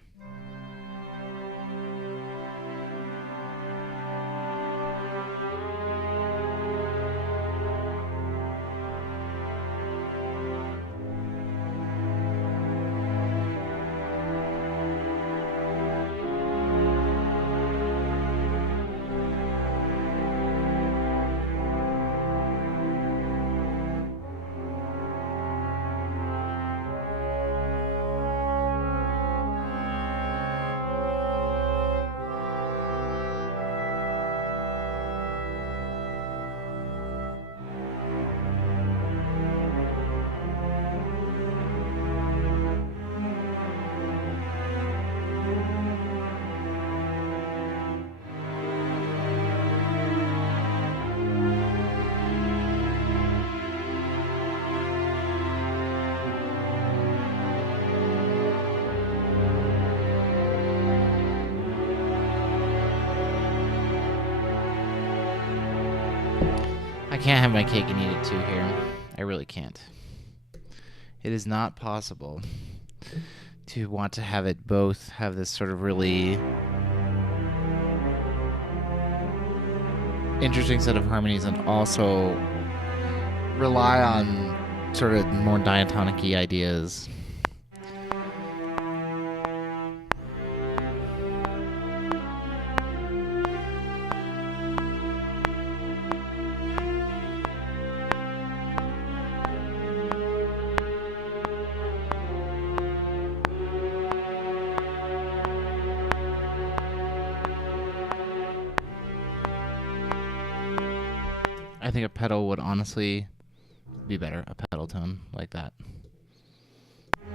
can't have my cake and eat it too here. I really can't. It is not possible to want to have it both have this sort of really interesting set of harmonies and also rely on sort of more diatonic-y ideas. I think a pedal would honestly be better, a pedal tone like that.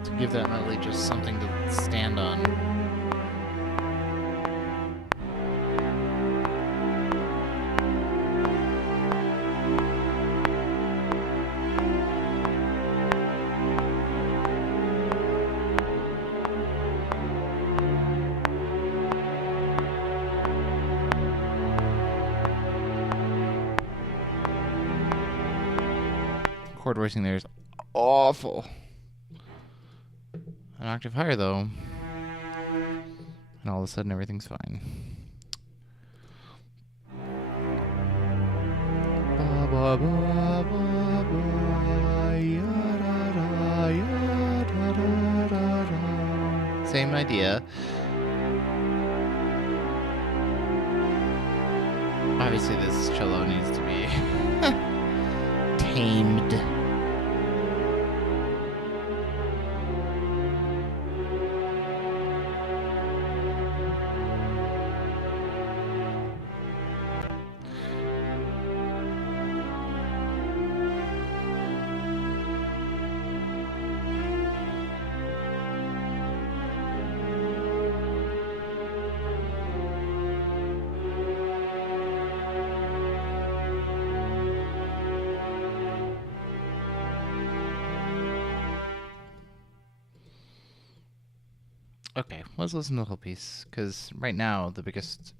To give that melody just something to stand on. Chord voicing there is awful. An octave higher though, and all of a sudden everything's fine. Same idea. Obviously this cello needs to be tamed. Okay, let's listen to the whole piece, because right now the biggest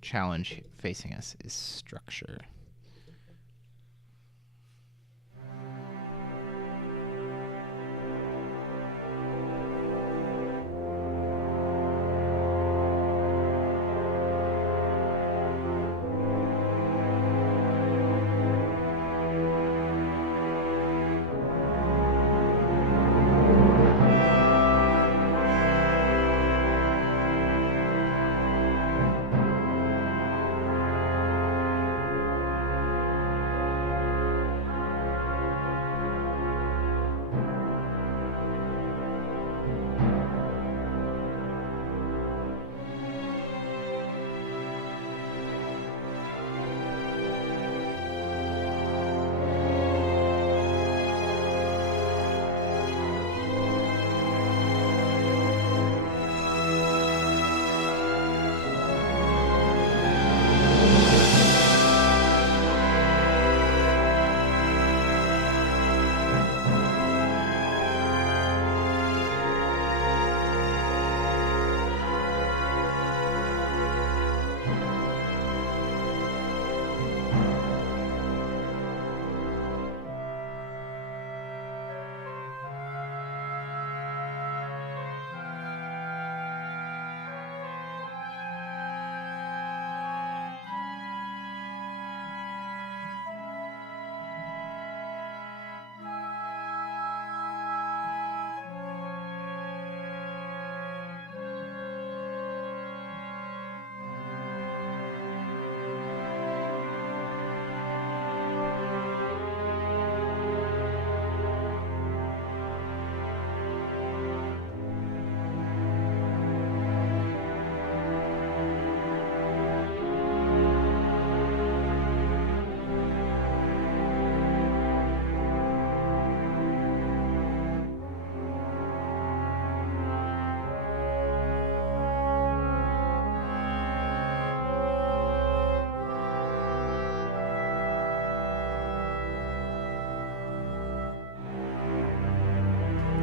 challenge facing us is structure.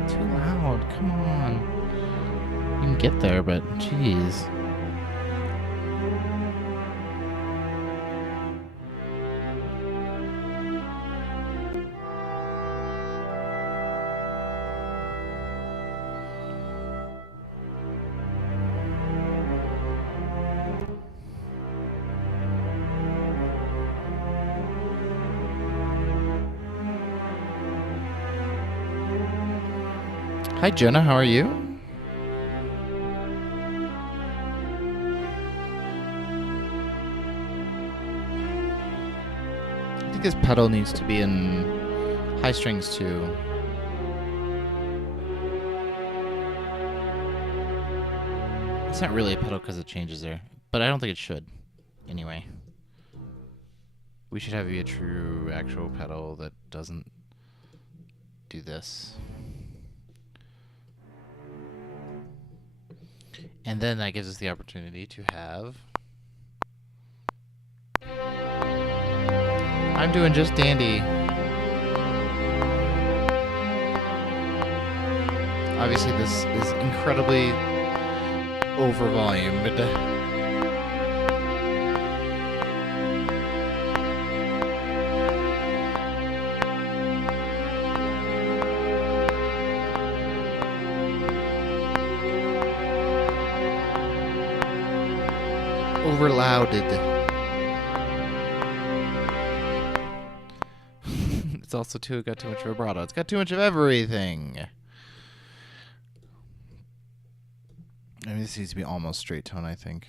Too loud, come on. You can get there, but jeez. Hi, Jonah. How are you? I think this pedal needs to be in high strings too. It's not really a pedal because it changes there, but I don't think it should. Anyway, we should have a true actual pedal that doesn't do this. And then that gives us the opportunity to have... I'm doing just dandy. Obviously this is incredibly over volume, but over louded. It's also got too much vibrato. It's got too much of everything. I mean, this needs to be almost straight tone, I think.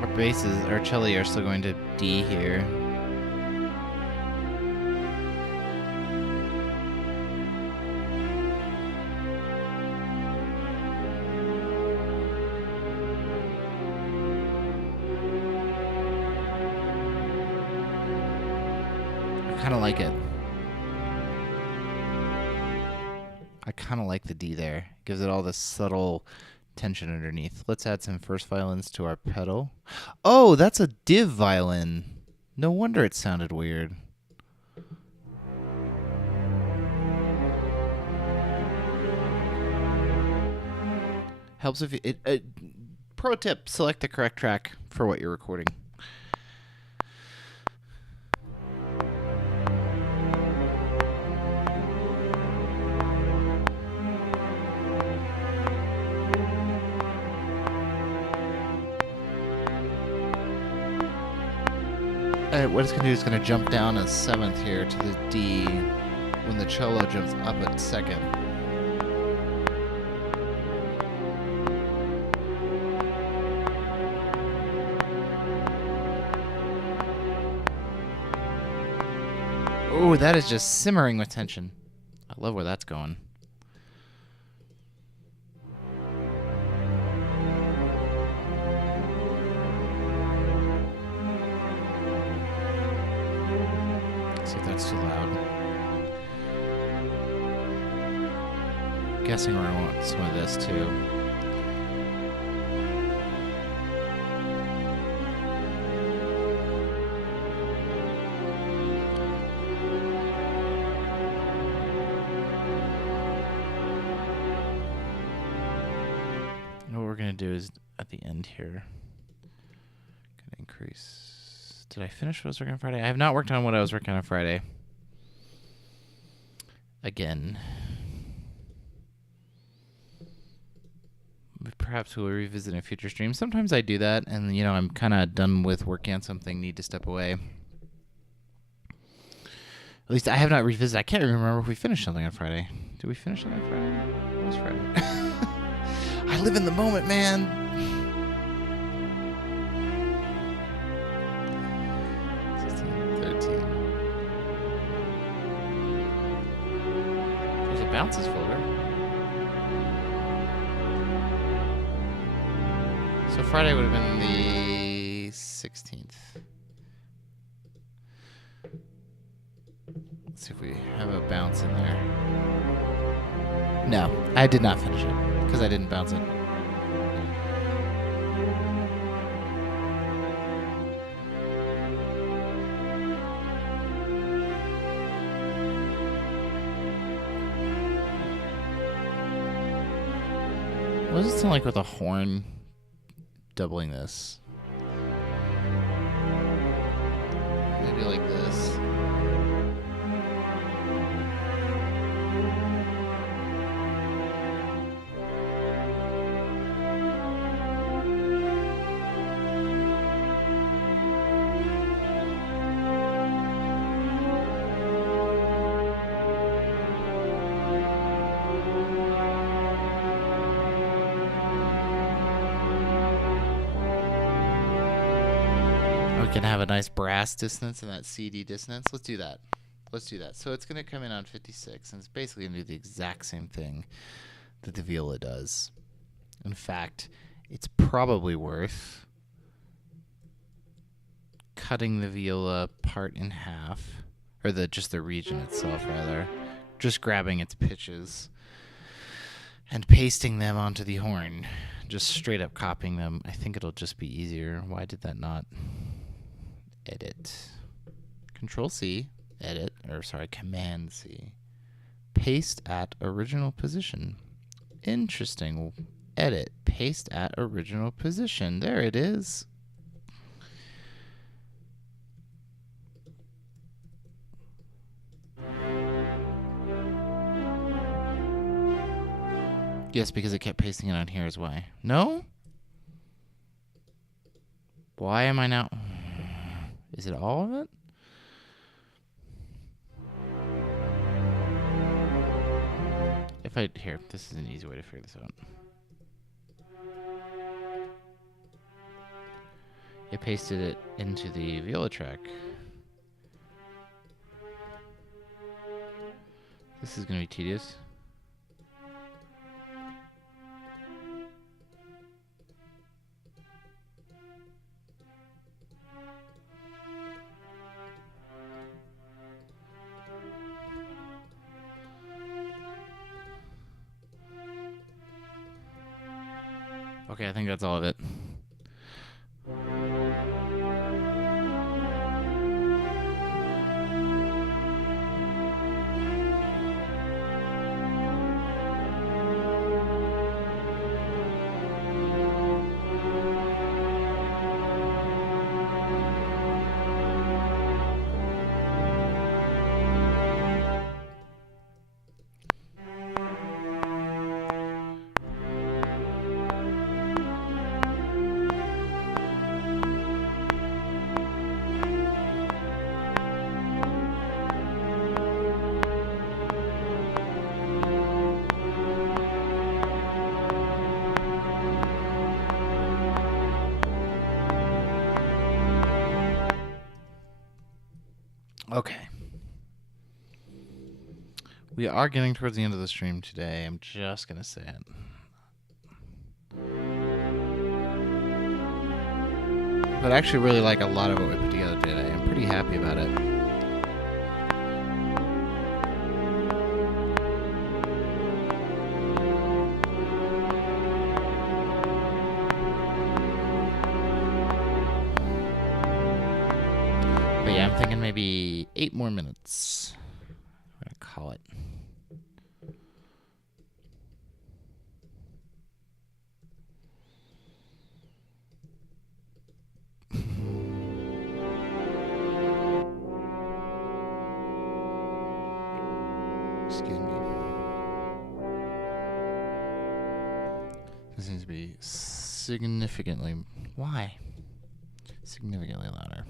Our basses, our cello are still going to D here. I like it. I kind of like the D there. Gives it all this subtle tension underneath. Let's add some first violins to our pedal. Oh, that's a div violin. No wonder it sounded weird. Helps if you... pro tip, select the correct track for what you're recording. What it's going to do is going to jump down a seventh here to the D when the cello jumps up at second. Oh, that is just simmering with tension. I love where that's going. See if that's too loud. Guessing we're gonna want some of this too. And what we're gonna do is at the end here, gonna increase. Did I finish what I was working on Friday? I have not worked on what I was working on Friday. Again. Perhaps we'll revisit in a future stream. Sometimes I do that, and you know, I'm kind of done with working on something, need to step away. At least I have not revisited. I can't remember if we finished something on Friday. Did we finish something on Friday? What was Friday? I live in the moment, man. 13. There's a bounces folder. So Friday would have been the 16th. Let's see if we have a bounce in there. No, I did not finish it because I didn't bounce it. What does it sound like with a horn doubling this? Maybe like this. can have a nice brass dissonance and that CD dissonance. Let's do that. Let's do that. So it's going to come in on 56, and it's basically going to do the exact same thing that the viola does. In fact, it's probably worth cutting the viola part in half, or just the region itself, rather. Just grabbing its pitches and pasting them onto the horn. Just straight up copying them. I think it'll just be easier. Why did that not edit? Control C, edit, or sorry, Command C. Paste at original position. Interesting. Edit, paste at original position. There it is. Yes, because it kept pasting it on here is why. No? Why am I now... Is it all of it? If I... Here, this is an easy way to figure this out. It pasted it into the viola track. This is going to be tedious. Okay, I think that's all of it. Okay. We are getting towards the end of the stream today. I'm just going to say it. But I actually really like a lot of what we put together today. I'm pretty happy about it. But yeah, I'm thinking maybe 8 more minutes. I'm going to call it. Excuse me. This needs to be significantly... Why? Significantly louder.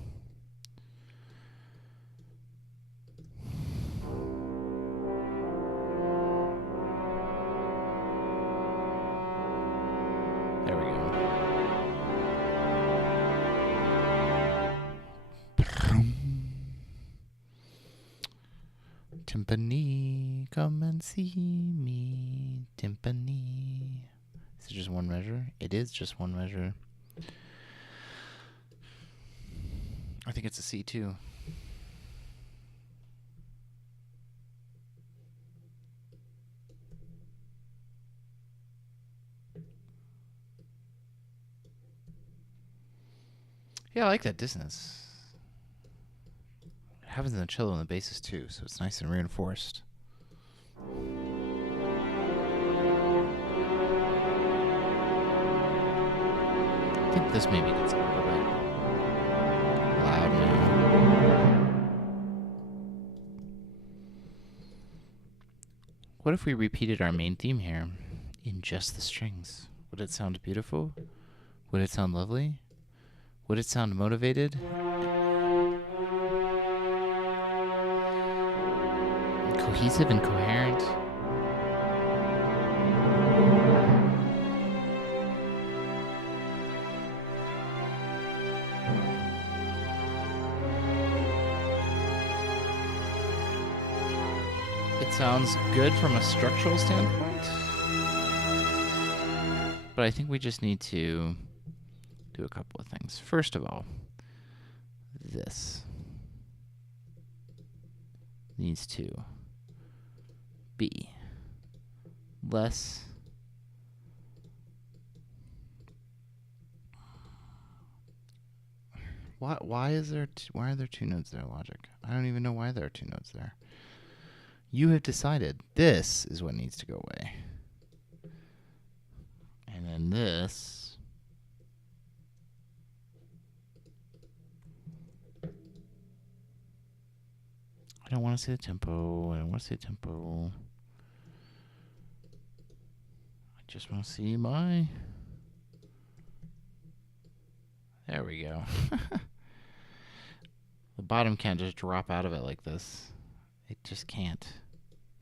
There we go. Timpani, come and see me. Timpani. Is it just one measure? It is just one measure. I think it's a C too. Yeah, I like that dissonance. It happens in the cello and the basses too, so it's nice and reinforced. I think this maybe gets a little bit loud now. What if we repeated our main theme here in just the strings? Would it sound beautiful? Would it sound lovely? Would it sound motivated? Cohesive and coherent? sounds good from a structural standpoint. But I think we just need to do a couple of things. First of all, this needs to be less why are there two notes there, Logic? I don't even know why there are two notes there. You have decided this is what needs to go away. And then this I don't want to see the tempo. I don't want to see the tempo. I just want to see my... There we go. The bottom can't just drop out of it like this. It just can't.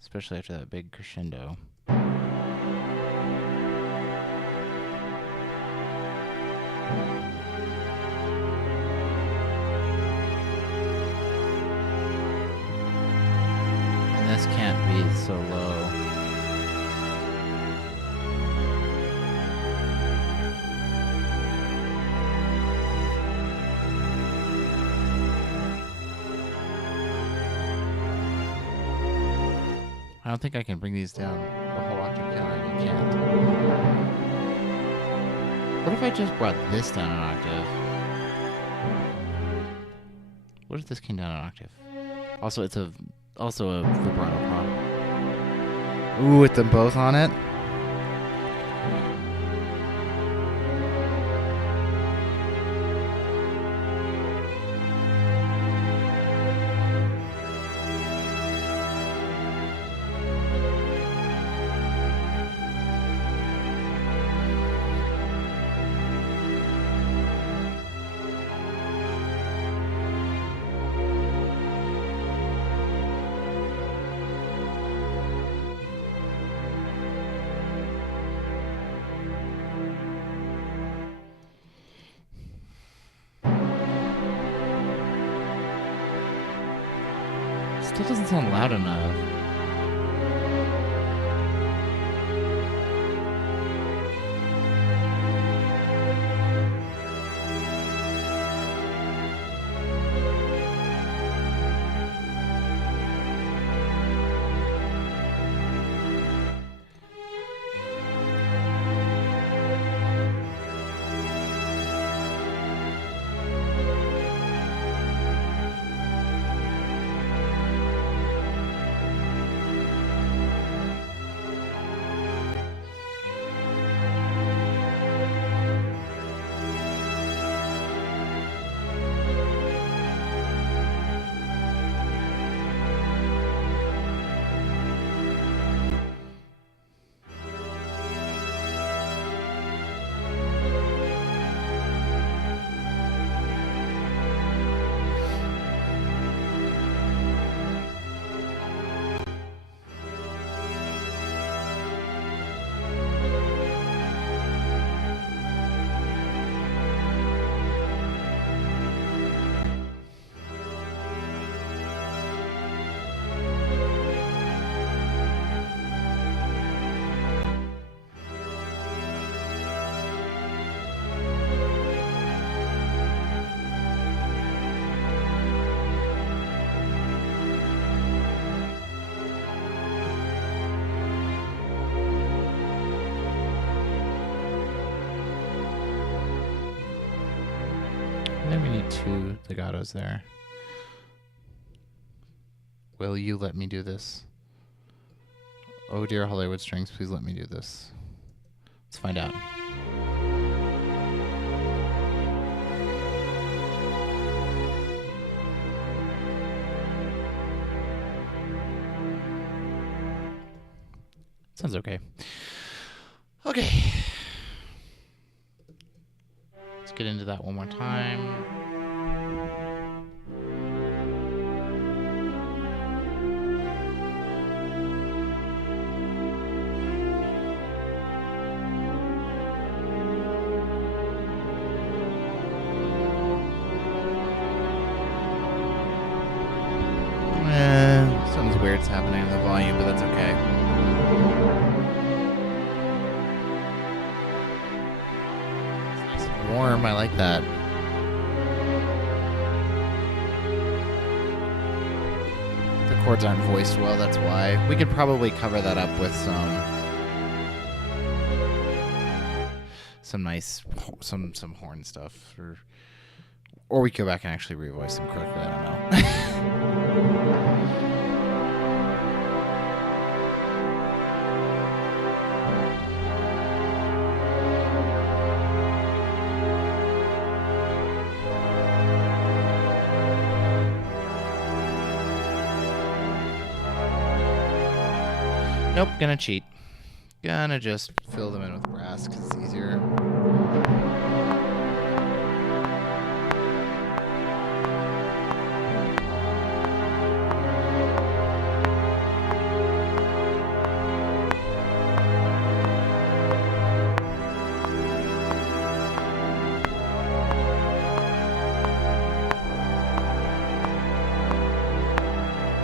Especially after that big crescendo. And this can't be so low. I don't think I can bring these down the whole octave. I can't. What if I just brought this down an octave? What if this came down an octave? Also, it's also a vibrato problem. Ooh, with them both on it. Still doesn't sound loud enough. Then we need two legatos there. Will you let me do this? Oh dear Hollywood strings, please let me do this. Let's find out. Sounds okay. Okay. Let's get into that one more time. Something's weird's happening in the volume, but that's warm. I like that. The chords aren't voiced well, that's why. We could probably cover that up with some nice some horn stuff, or we could go back and actually revoice them correctly. I don't know. Nope, gonna cheat. Gonna just fill them in with brass because it's easier.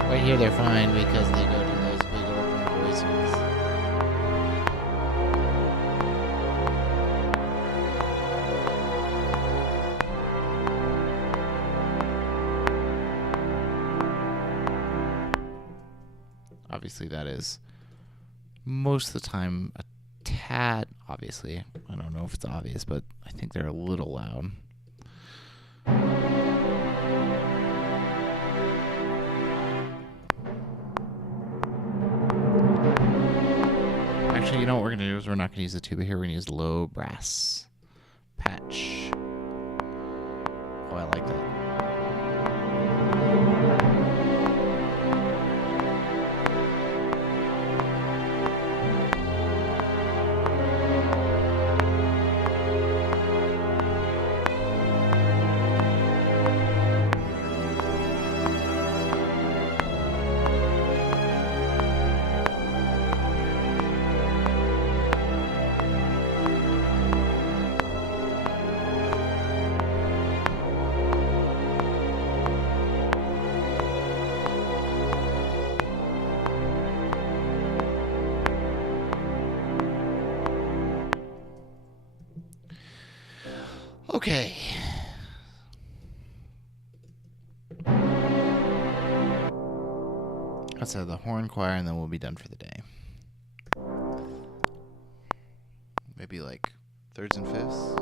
Right here they're fine because they go to those big open voices. Obviously that is most of the time a tad, obviously. I don't know if it's obvious, but I think they're a little loud. Actually, you know what we're going to do is we're not going to use the tuba here. We're going to use low brass patch. Oh, I like that. Okay. Let's have the horn choir and then we'll be done for the day. Maybe like thirds and fifths.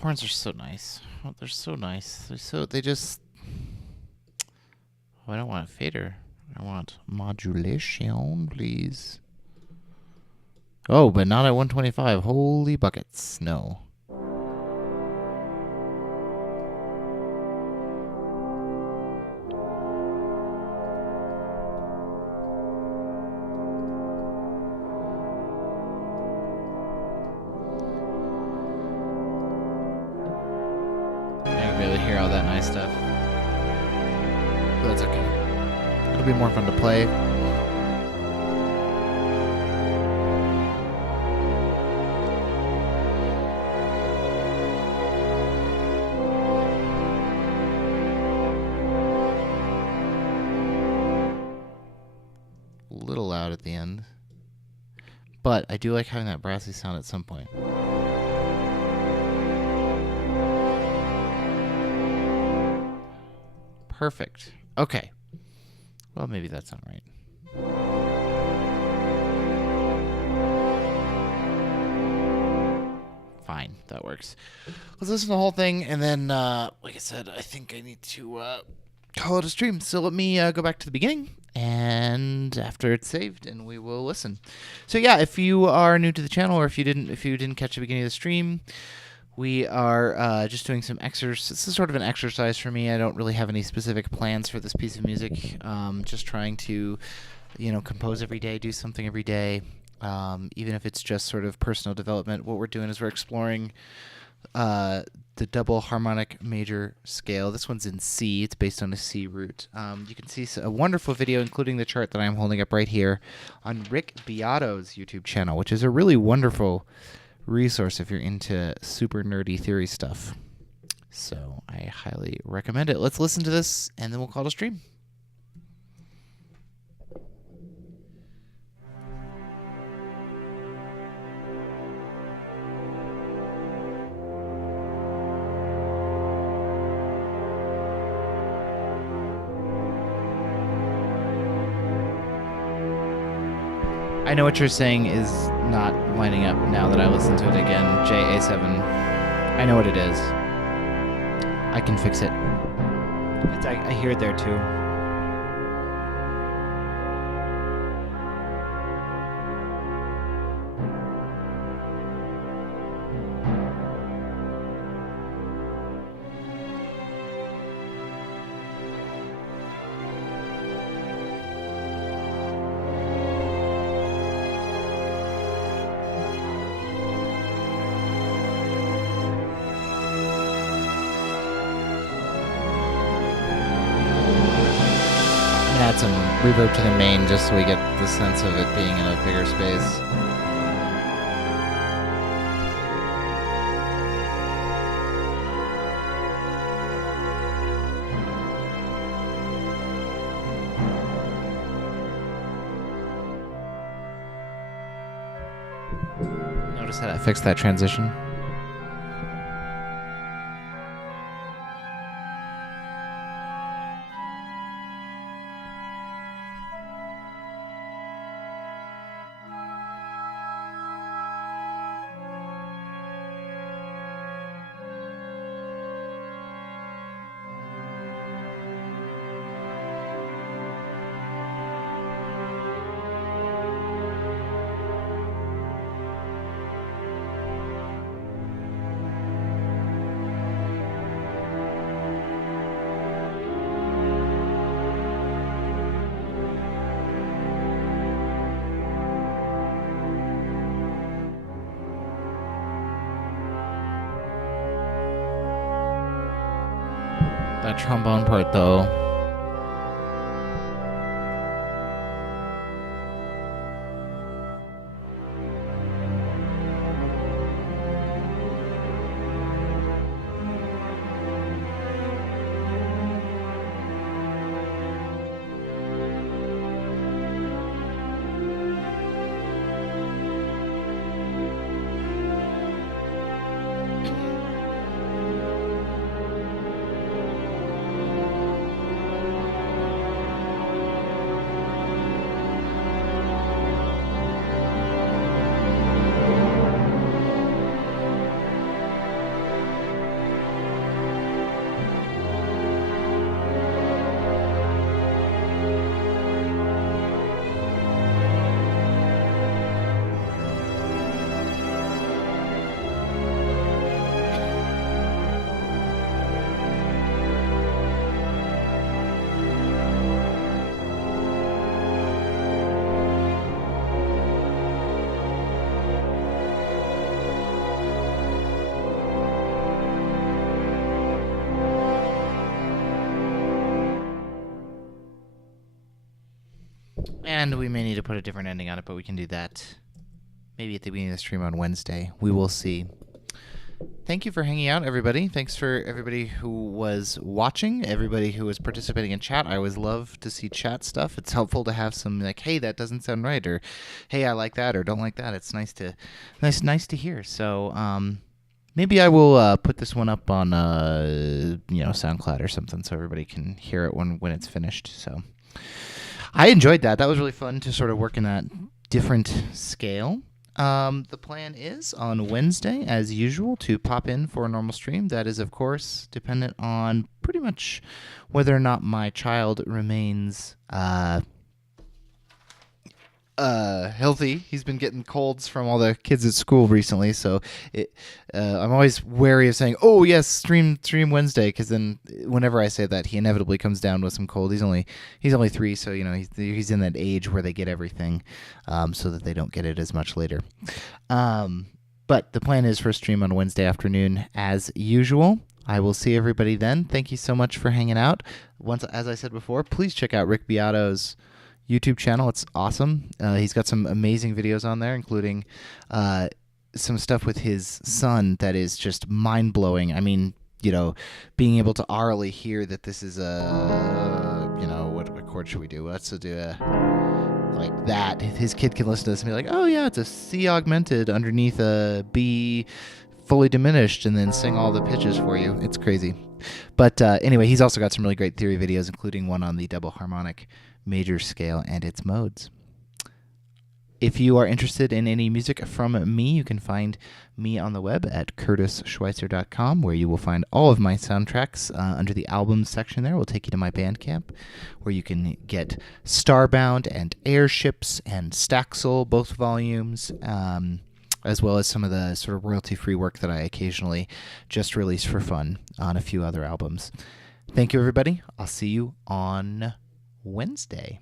Horns are so nice. Oh, they're so nice. They just... Oh, I don't want a fader. I want modulation, please. Oh, but not at 125. Holy buckets. No. Hear all that nice stuff. But that's okay. It'll be more fun to play. A little loud at the end. But I do like having that brassy sound at some point. Perfect. Okay. Well, maybe that's not right. Fine. That works. Let's listen to the whole thing, and then, like I said, I think I need to call it a stream. So let me go back to the beginning, and after it's saved, and we will listen. So yeah, if you are new to the channel, or if you didn't catch the beginning of the stream, We are just doing some exercise. This is sort of an exercise for me. I don't really have any specific plans for this piece of music. Just trying to, compose every day, do something every day, even if it's just sort of personal development. What we're doing is we're exploring the Double Harmonic Major scale. This one's in C. It's based on a C root. You can see a wonderful video, including the chart that I'm holding up right here, on Rick Beato's YouTube channel, which is a really wonderful resource if you're into super nerdy theory stuff. So I highly recommend it. Let's listen to this, and then we'll call it a stream. I know what you're saying is not lining up now that I listen to it again. JA7. I know what it is. I can fix it. I hear it there too. Add some reverb to the main just so we get the sense of it being in a bigger space. Notice how that fixed that transition. That trombone part, though. And we may need to put a different ending on it, but we can do that maybe at the beginning of the stream on Wednesday. We will see. Thank you for hanging out, everybody. Thanks for everybody who was watching, everybody who was participating in chat. I always love to see chat stuff. It's helpful to have some like, hey, that doesn't sound right, or hey, I like that, or don't like that. It's nice to hear. So maybe I will put this one up on SoundCloud or something, so everybody can hear it when it's finished. So I enjoyed that. That was really fun to sort of work in that different scale. The plan is on Wednesday, as usual, to pop in for a normal stream. That is, of course, dependent on pretty much whether or not my child remains healthy. He's been getting colds from all the kids at school recently, so I'm always wary of saying, "Oh yes, stream Wednesday," because then whenever I say that, he inevitably comes down with some cold. He's only 3, so he's in that age where they get everything, so that they don't get it as much later. But the plan is for a stream on Wednesday afternoon as usual. I will see everybody then. Thank you so much for hanging out. Once, as I said before, please check out Rick Beato's YouTube channel. It's awesome. He's got some amazing videos on there, including some stuff with his son that is just mind-blowing. I mean, being able to aurally hear that this is what chord should we do? Let's do like that. His kid can listen to this and be like, oh yeah, it's a C augmented underneath a B fully diminished, and then sing all the pitches for you. It's crazy. But anyway, he's also got some really great theory videos, including one on the double harmonic major scale and its modes. If you are interested in any music from me, you can find me on the web at curtisschweitzer.com, where you will find all of my soundtracks under the albums section there. We'll take you to my Bandcamp, where you can get Starbound and Airships and Staxel, both volumes, as well as some of the sort of royalty-free work that I occasionally just release for fun on a few other albums. Thank you, everybody. I'll see you on Wednesday.